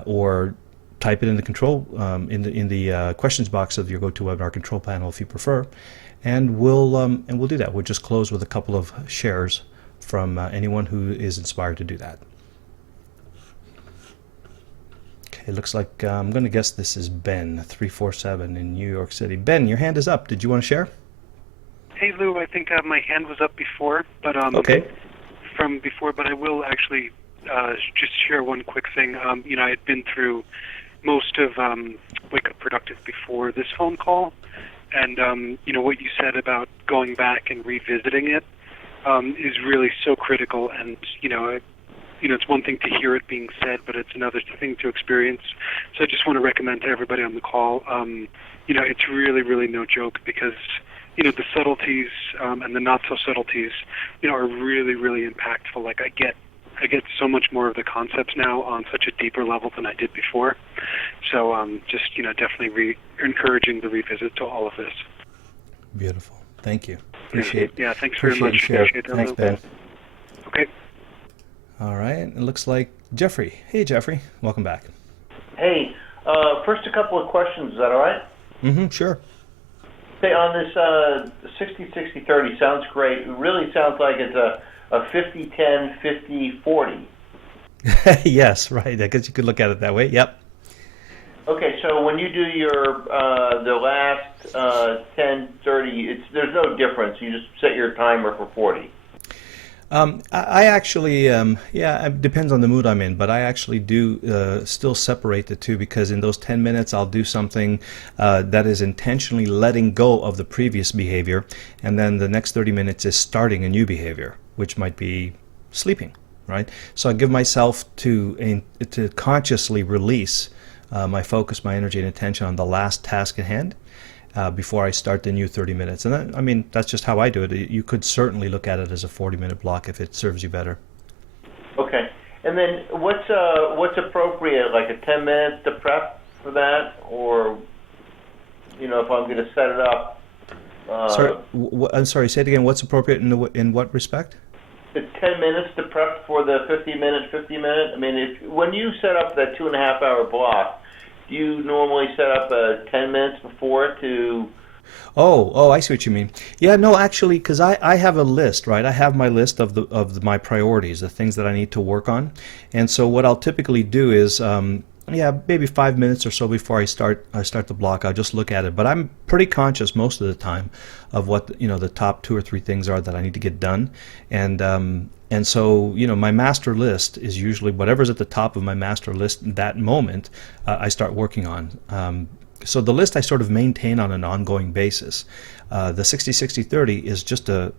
or type it in the control in the questions box of your GoToWebinar control panel if you prefer, and we'll do that. We'll just close with a couple of shares from anyone who is inspired to do that. Okay, it looks like I'm going to guess this is Ben 347 in New York City. Ben, your hand is up. Did you want to share? Hey Lou, I think my hand was up before, but okay. From before, but I will actually just share one quick thing. I had been through most of Wake Up Productive before this phone call, and what you said about going back and revisiting it is really so critical. And it's one thing to hear it being said, but it's another thing to experience. So I just want to recommend to everybody on the call, it's really, really no joke, because the subtleties and the not so subtleties, are really, really impactful. Like I get so much more of the concepts now on such a deeper level than I did before. So just, definitely encouraging the revisit to all of this. Beautiful. Thank you. Appreciate Yeah, thanks very much. Appreciate that. Thanks, Ben. Okay. All right. It looks like Jeffrey. Hey, Jeffrey. Welcome back. Hey, first a couple of questions. Is that all right? Mm-hmm. Sure. Say on this 60-60-30 sounds great. It really sounds like it's a 50-10, 50-40. Yes, right. I guess you could look at it that way. Yep. Okay, so when you do your the last 10-30, there's no difference. You just set your timer for 40. I actually, yeah, it depends on the mood I'm in, but I actually do still separate the two because in those 10 minutes I'll do something that is intentionally letting go of the previous behavior, and then the next 30 minutes is starting a new behavior, which might be sleeping, right? So I give myself to consciously release my focus, my energy, and attention on the last task at hand. Before I start the new 30 minutes. And that, I mean, that's just how I do it. You could certainly look at it as a 40-minute block if it serves you better. Okay. And then what's appropriate, like a 10 minutes to prep for that? Or, if I'm going to set it up. Sorry, I'm sorry, say it again. What's appropriate in what respect? It's 10 minutes to prep for the 50 minute. I mean, when you set up that 2.5 hour block, do you normally set up 10 minutes before to? Oh, I see what you mean. Yeah, no, actually, because I have a list, right? I have my list of my priorities, the things that I need to work on, and so what I'll typically do is, maybe 5 minutes or so before I start the block, I'll just look at it. But I'm pretty conscious most of the time of what the top 2 or 3 things are that I need to get done, and so, my master list is usually whatever's at the top of my master list that moment I start working on. So the list I sort of maintain on an ongoing basis. The 60-60-30 is just a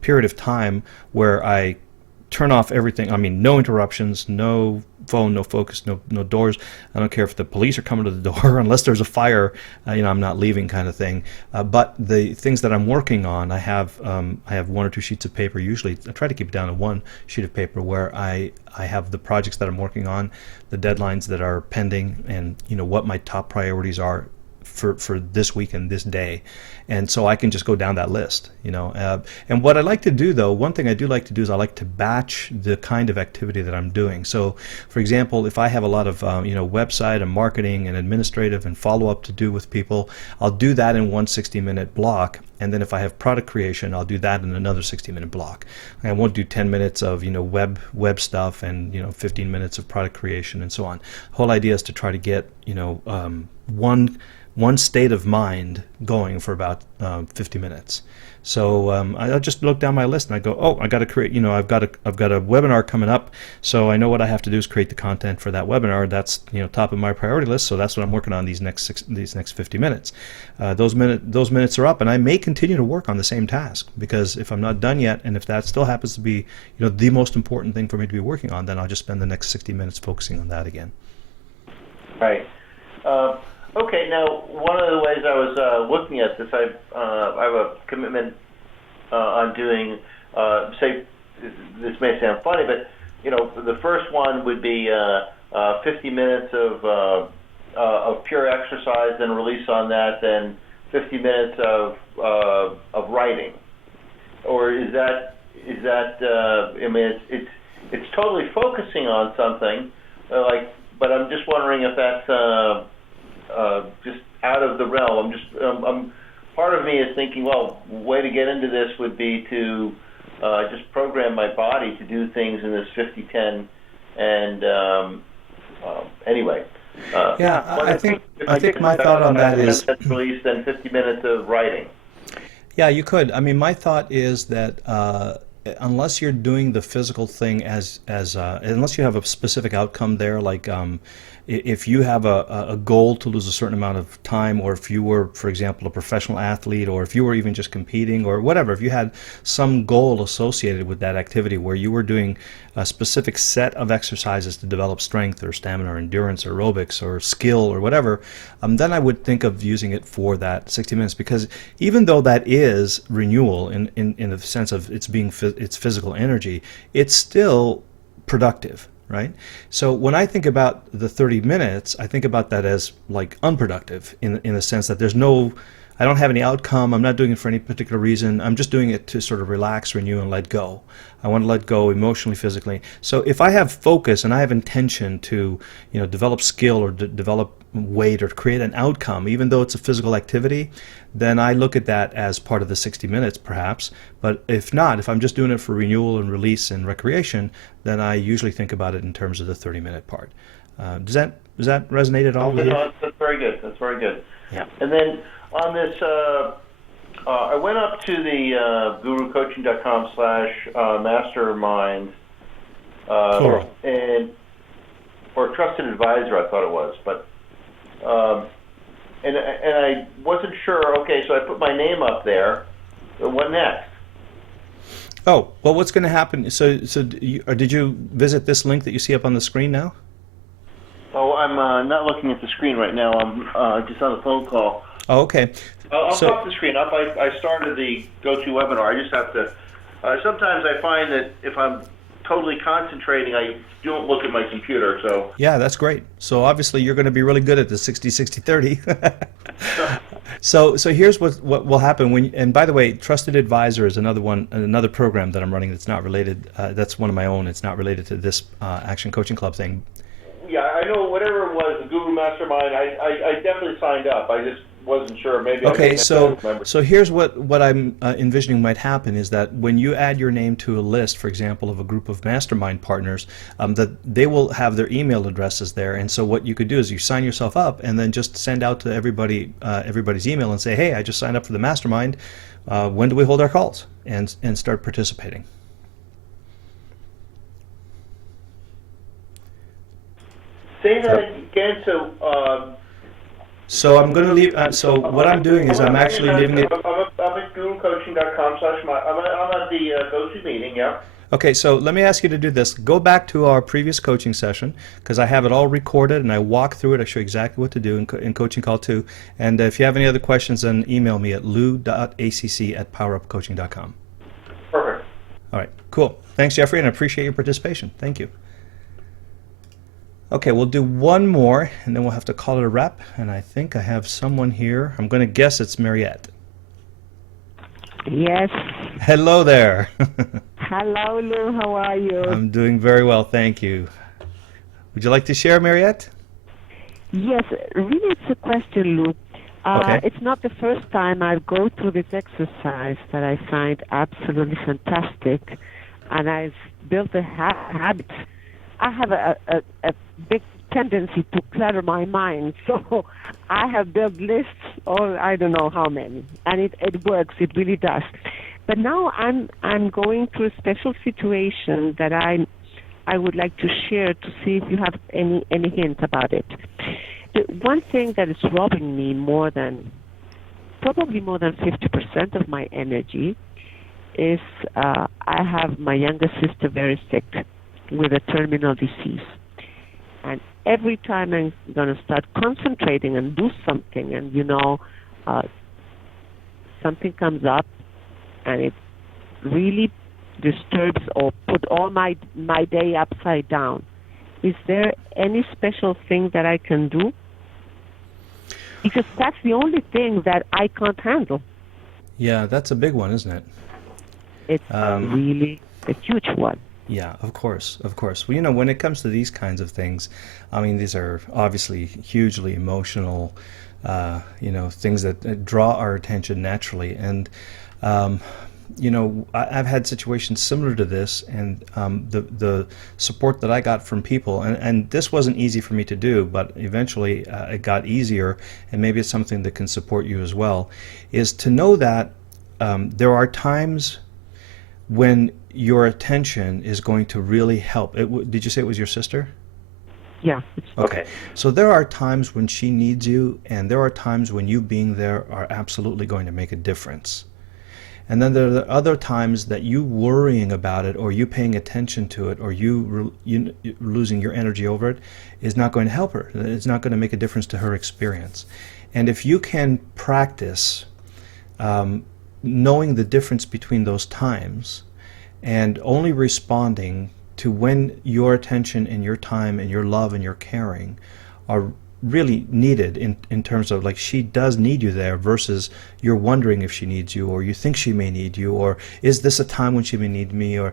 period of time where I turn off everything. I mean, no interruptions, no phone, no focus, no doors. I don't care if the police are coming to the door unless there's a fire. I'm not leaving, kind of thing. But the things that I'm working on, I have 1 or 2 sheets of paper. Usually, I try to keep it down to 1 sheet of paper where I have the projects that I'm working on, the deadlines that are pending, and what my top priorities are for this week and this day. And so I can just go down that list, and what I like to do, though, one thing I do like to do is I like to batch the kind of activity that I'm doing. So for example, if I have a lot of website and marketing and administrative and follow-up to do with people, I'll do that in one 60-minute block. And then if I have product creation, I'll do that in another 60-minute block. I won't do 10 minutes of web stuff and 15 minutes of product creation and so on. The whole idea is to try to get one state of mind going for about 50 minutes. So I'll just look down my list and I go, oh, I got to create, I've got a webinar coming up, so I know what I have to do is create the content for that webinar. That's top of my priority list, so that's what I'm working on these next 50 minutes. Those minutes are up, and I may continue to work on the same task, because if I'm not done yet, and if that still happens to be the most important thing for me to be working on, then I'll just spend the next 60 minutes focusing on that again. Right. Okay, now one of the ways I was looking at this, I have a commitment on doing, say, this may sound funny, but the first one would be 50 minutes of pure exercise, then release on that, then 50 minutes of writing. Or is that I mean, it's totally focusing on something, but I'm just wondering if that's just out of the realm. Part of me is thinking, well, way to get into this would be to just program my body to do things in this 50-10. And anyway, I think my thought on that is release, then 50 minutes of writing. Yeah, you could. I mean, my thought is that unless you're doing the physical thing unless you have a specific outcome there, like if you have a goal to lose a certain amount of time, or if you were, for example, a professional athlete, or if you were even just competing or whatever, if you had some goal associated with that activity where you were doing a specific set of exercises to develop strength or stamina or endurance or aerobics or skill or whatever, then I would think of using it for that 60 minutes, because even though that is renewal in the sense of it's physical energy, it's still productive. Right? So when I think about the 30 minutes, I think about that as like unproductive in the sense that there's no I don't have any outcome. I'm not doing it for any particular reason. I'm just doing it to sort of relax, renew, and let go. I want to let go emotionally, physically. So if I have focus and I have intention to, develop skill or develop weight or create an outcome, even though it's a physical activity, then I look at that as part of the 60 minutes, perhaps. But if not, if I'm just doing it for renewal and release and recreation, then I usually think about it in terms of the 30-minute part. Does that resonate at all with you? That's very good. That's very good. Yeah. And then on this, I went up to the gurucoaching.com/mastermind, Plural. and or trusted advisor, I thought it was, but and I wasn't sure. Okay, so I put my name up there. But what next? Oh, well, what's going to happen? So did you visit this link that you see up on the screen now? Oh, I'm not looking at the screen right now. I'm just on a phone call. Oh, okay. I'll pop the screen up. I started the GoToWebinar. I just have to. Sometimes I find that if I'm totally concentrating, I don't look at my computer. So Yeah, that's great. So obviously you're going to be really good at the 60-60-30. So here's what will happen when. And by the way, Trusted Advisor is another program that I'm running that's not related. That's one of my own. It's not related to this Action Coaching Club thing. yeah, I know whatever it was, the Guru Mastermind. I definitely signed up. I just wasn't sure. Maybe. Okay, I don't remember. so here's what I'm envisioning might happen is that when you add your name to a list, for example, of a group of mastermind partners, that they will have their email addresses there. And so what you could do is you sign yourself up and then just send out to everybody's email and say, hey, I just signed up for the mastermind. When do we hold our calls? And start participating. Say that again. So I'm going to leave. So what I'm doing is I'm actually leaving it. I'm at gurucoaching.com/my. I'm at the GoToMeeting. Yeah. Okay, so let me ask you to do this. Go back to our previous coaching session because I have it all recorded and I walk through it. I show you exactly what to do in Coaching Call 2. And if you have any other questions, then email me at lou.acc@powerupcoaching.com. Perfect. All right, cool. Thanks, Jeffrey, and I appreciate your participation. Thank you. Okay, we'll do one more, and then we'll have to call it a wrap. And I think I have someone here. I'm going to guess it's Mariette. Yes. Hello there. Hello, Lou. How are you? I'm doing very well, thank you. Would you like to share, Mariette? Yes, really, it's a question, Lou. Okay. It's not the first time I go through this exercise that I find absolutely fantastic, and I've built a habit. I have a big tendency to clutter my mind, so I have built lists, or I don't know how many, and it works. It really does. But now I'm going through a special situation that I would like to share to see if you have any hint about it. The one thing that is robbing me probably more than 50% of my energy is I have my younger sister very sick with a terminal disease. And every time I'm going to start concentrating and do something, and something comes up, and it really disturbs or put all my day upside down. Is there any special thing that I can do? Because that's the only thing that I can't handle. Yeah, that's a big one, isn't it? It's really a huge one. Yeah, of course, of course. Well, when it comes to these kinds of things, I mean, these are obviously hugely emotional, things that draw our attention naturally. And, I've had situations similar to this, and the support that I got from people, and this wasn't easy for me to do, but eventually it got easier, and maybe it's something that can support you as well, is to know that there are times when your attention is going to really help. Did you say it was your sister? Yeah. Okay. So there are times when she needs you, and there are times when you being there are absolutely going to make a difference. And then there are other times that you worrying about it, or you paying attention to it, or you losing your energy over it is not going to help her. It's not going to make a difference to her experience. And if you can practice knowing the difference between those times and only responding to when your attention and your time and your love and your caring are really needed in terms of like she does need you there versus you're wondering if she needs you or you think she may need you or is this a time when she may need me or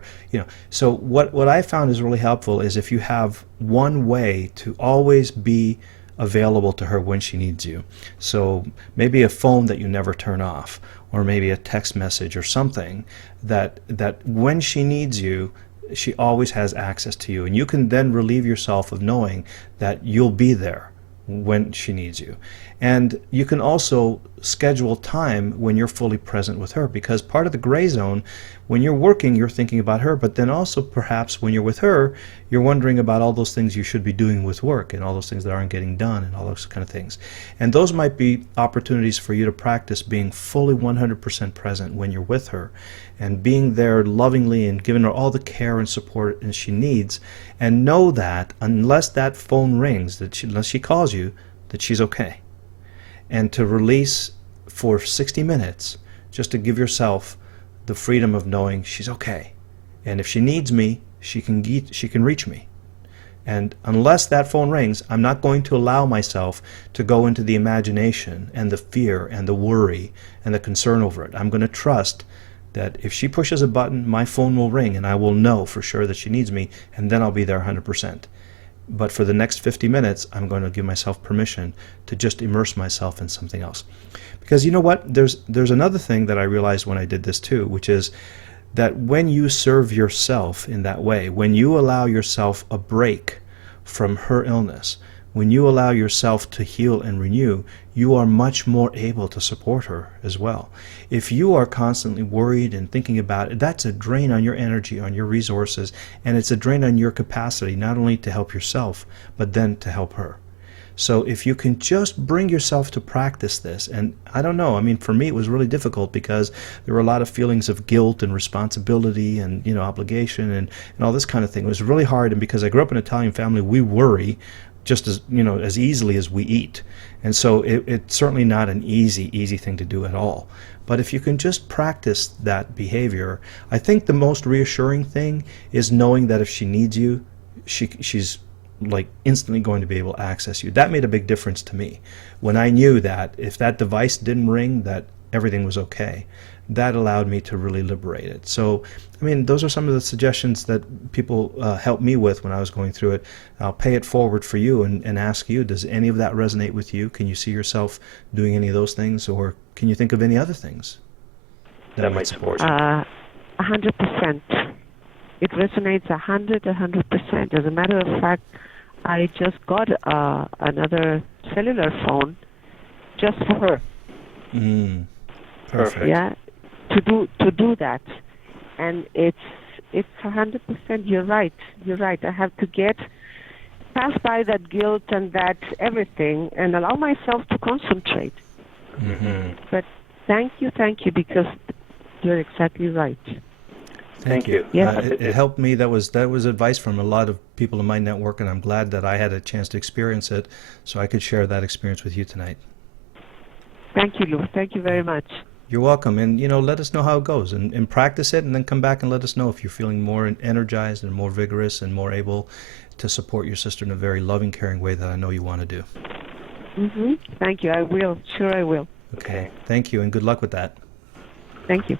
so what I found is really helpful is if you have one way to always be available to her when she needs you. So maybe a phone that you never turn off or maybe a text message or something that when she needs you she always has access to you, and you can then relieve yourself of knowing that you'll be there when she needs you. And you can also schedule time when you're fully present with her, because part of the gray zone, when you're working, you're thinking about her, but then also perhaps when you're with her, you're wondering about all those things you should be doing with work and all those things that aren't getting done and all those kind of things. And those might be opportunities for you to practice being fully 100% present when you're with her and being there lovingly and giving her all the care and support that she needs, and know that unless that phone rings, unless she calls you, that she's okay. And to release for 60 minutes, just to give yourself the freedom of knowing she's okay. And if she needs me, she can reach me. And unless that phone rings, I'm not going to allow myself to go into the imagination and the fear and the worry and the concern over it. I'm going to trust that if she pushes a button, my phone will ring and I will know for sure that she needs me, and then I'll be there 100%. But for the next 50 minutes, I'm going to give myself permission to just immerse myself in something else. Because you know what? There's another thing that I realized when I did this too, which is that when you serve yourself in that way, when you allow yourself a break from her illness, when you allow yourself to heal and renew, you are much more able to support her as well. If you are constantly worried and thinking about it, that's a drain on your energy, on your resources, and it's a drain on your capacity not only to help yourself, but then to help her. So if you can just bring yourself to practice this, and I don't know, I mean, for me it was really difficult because there were a lot of feelings of guilt and responsibility and, obligation and all this kind of thing. It was really hard, and because I grew up in an Italian family, we worry just as, as easily as we eat. And so it's certainly not an easy thing to do at all. But if you can just practice that behavior, I think the most reassuring thing is knowing that if she needs you, she's like instantly going to be able to access you. That made a big difference to me. When I knew that if that device didn't ring, that everything was okay, that allowed me to really liberate it. So, I mean, those are some of the suggestions that people helped me with when I was going through it. I'll pay it forward for you and ask you, does any of that resonate with you? Can you see yourself doing any of those things, or can you think of any other things that might support you? 100%. It resonates 100%. As a matter of fact, I just got another cellular phone just for her. Perfect. Yeah, to do that, and it's 100%. You're right. I have to pass by that guilt and that everything, and allow myself to concentrate. Mm-hmm. But thank you, because you're exactly right. Thank you. Yeah. It helped me. That was advice from a lot of people in my network, and I'm glad that I had a chance to experience it, so I could share that experience with you tonight. Thank you, Lou. Thank you very much. You're welcome. And, let us know how it goes and practice it, and then come back and let us know if you're feeling more energized and more vigorous and more able to support your sister in a very loving, caring way that I know you want to do. Mm-hmm. Thank you. I will. Sure, I will. Okay. Thank you, and good luck with that. Thank you.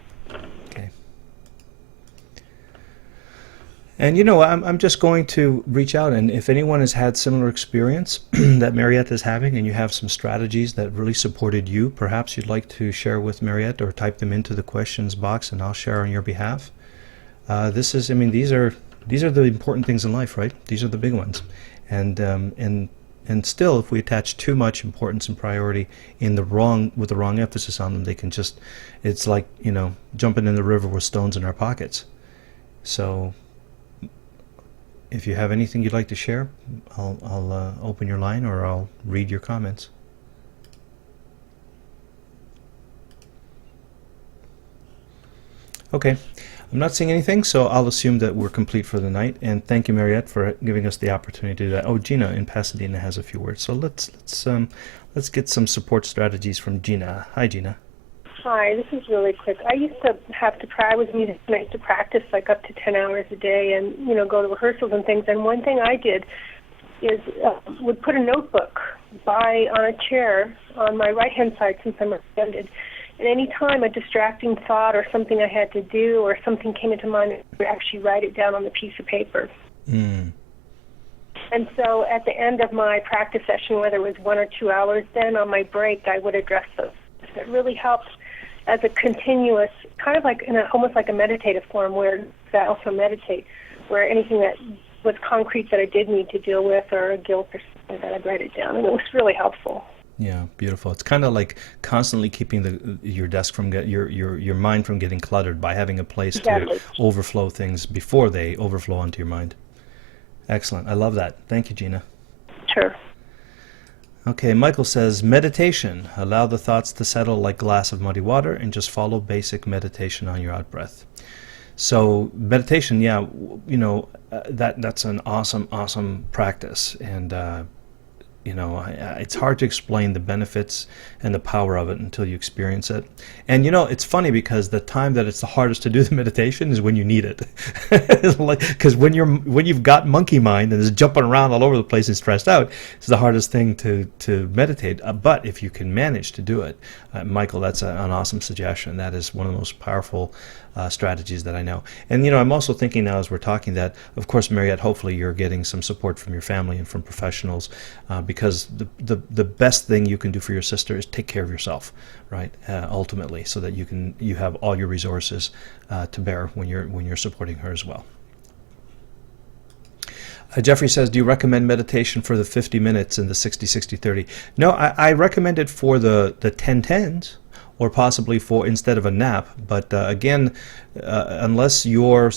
Okay. And I'm just going to reach out, and if anyone has had similar experience that Mariette is having, and you have some strategies that really supported you, perhaps you'd like to share with Mariette or type them into the questions box, and I'll share on your behalf. These are the important things in life, right? These are the big ones, and still, if we attach too much importance and priority with the wrong emphasis on them, they can it's like jumping in the river with stones in our pockets. So, if you have anything you'd like to share, I'll open your line, or I'll read your comments. Okay, I'm not seeing anything, so I'll assume that we're complete for the night. And thank you, Mariette, for giving us the opportunity to do that. Oh, Gina in Pasadena has a few words, so let's get some support strategies from Gina. Hi, Gina. Hi, this is really quick. I used to have to I was music night to practice like up to 10 hours a day and, go to rehearsals and things. And one thing I did is would put a notebook by on a chair on my right-hand side since I'm right-handed. And any time a distracting thought or something I had to do or something came into mind, I would actually write it down on the piece of paper. Mm. And so at the end of my practice session, whether it was 1 or 2 hours, then on my break I would address those. It really helps as a continuous, kind of like almost like a meditative form where I also meditate, where anything that was concrete that I did need to deal with or a guilt or something that I'd write it down. And it was really helpful. Yeah, beautiful. It's kind of like constantly keeping your desk from your mind from getting cluttered by having a place Exactly. to overflow things before they overflow onto your mind. Excellent. I love that. Thank you, Gina. Sure. Okay, Michael says, meditation. Allow the thoughts to settle like a glass of muddy water and just follow basic meditation on your out breath. So meditation, yeah, that's an awesome practice. And it's hard to explain the benefits and the power of it until you experience it. And it's funny because the time that it's the hardest to do the meditation is when you need it. Because when you've got monkey mind and is jumping around all over the place and stressed out, it's the hardest thing to meditate. But if you can manage to do it, Michael, that's an awesome suggestion. That is one of the most powerful strategies that I know. And I'm also thinking now as we're talking that, of course, Mariette, hopefully you're getting some support from your family and from professionals, because the best thing you can do for your sister is take care of yourself, right? Ultimately, so that you have all your resources to bear when you're supporting her as well. Jeffrey says, do you recommend meditation for the 50 minutes in the 60-60-30? No, I recommend it for the 10-10s, or possibly for instead of a nap. But again, unless you're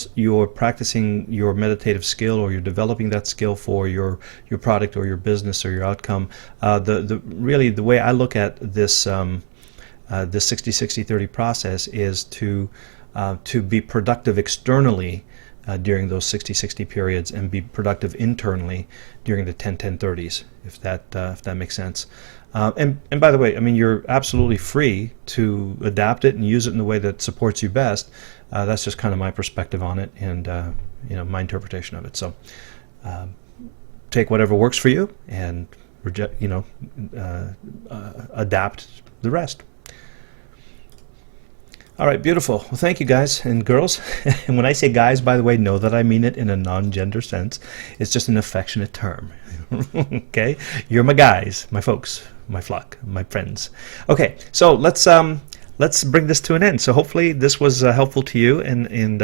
practicing your meditative skill or you're developing that skill for your product or your business or your outcome, really the way I look at this 60-60-30 process is to be productive externally during those 60-60 periods and be productive internally during the 10-10-30s, if that makes sense. And by the way, I mean, you're absolutely free to adapt it and use it in the way that supports you best. That's just kind of my perspective on it and my interpretation of it. So take whatever works for you and adapt the rest. All right, beautiful. Well, thank you, guys and girls. And when I say guys, by the way, know that I mean it in a non-gender sense. It's just an affectionate term. Okay? You're my guys, my folks, my flock, my friends. Okay, so let's bring this to an end. So hopefully this was helpful to you, and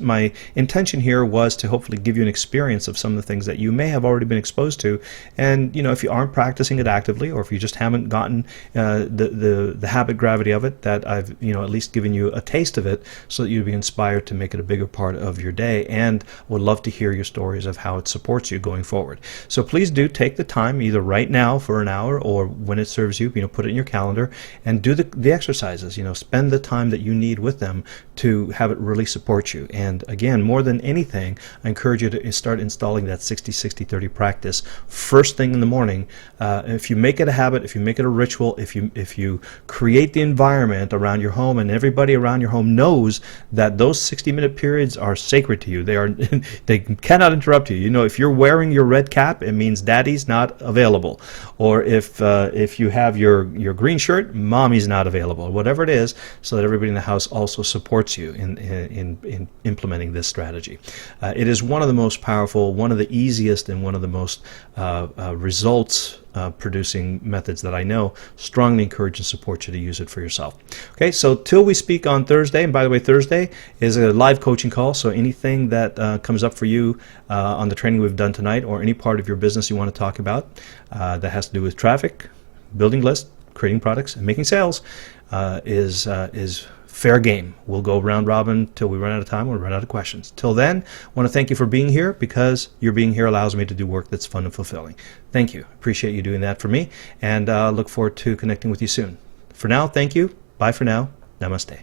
my intention here was to hopefully give you an experience of some of the things that you may have already been exposed to, and if you aren't practicing it actively, or if you just haven't gotten the habit gravity of it, that I've at least given you a taste of it, so that you'd be inspired to make it a bigger part of your day, and would love to hear your stories of how it supports you going forward. So please do take the time, either right now for an hour or when it serves you, put it in your calendar and do the exercise. Spend the time that you need with them to have it really support you. And again, more than anything, I encourage you to start installing that 60-60-30 practice first thing in the morning. If you make it a habit, if you make it a ritual, if you create the environment around your home, and everybody around your home knows that those 60-minute periods are sacred to you. They cannot interrupt you. If you're wearing your red cap, it means daddy's not available. Or if you have your green shirt, mommy's not available. Whatever it is, so that everybody in the house also supports you in implementing this strategy. It is one of the most powerful, one of the easiest, and one of the most results producing methods that I know. Strongly encourage and support you to use it for yourself. Okay, so till we speak on Thursday, and by the way, Thursday is a live coaching call, so anything that comes up for you on the training we've done tonight, or any part of your business you want to talk about that has to do with traffic, building lists, creating products, and making sales, is fair game. We'll go round robin till we run out of time or run out of questions. Till then, I want to thank you for being here, because your being here allows me to do work that's fun and fulfilling. Thank you. Appreciate you doing that for me, and look forward to connecting with you soon. For now, thank you. Bye for now. Namaste.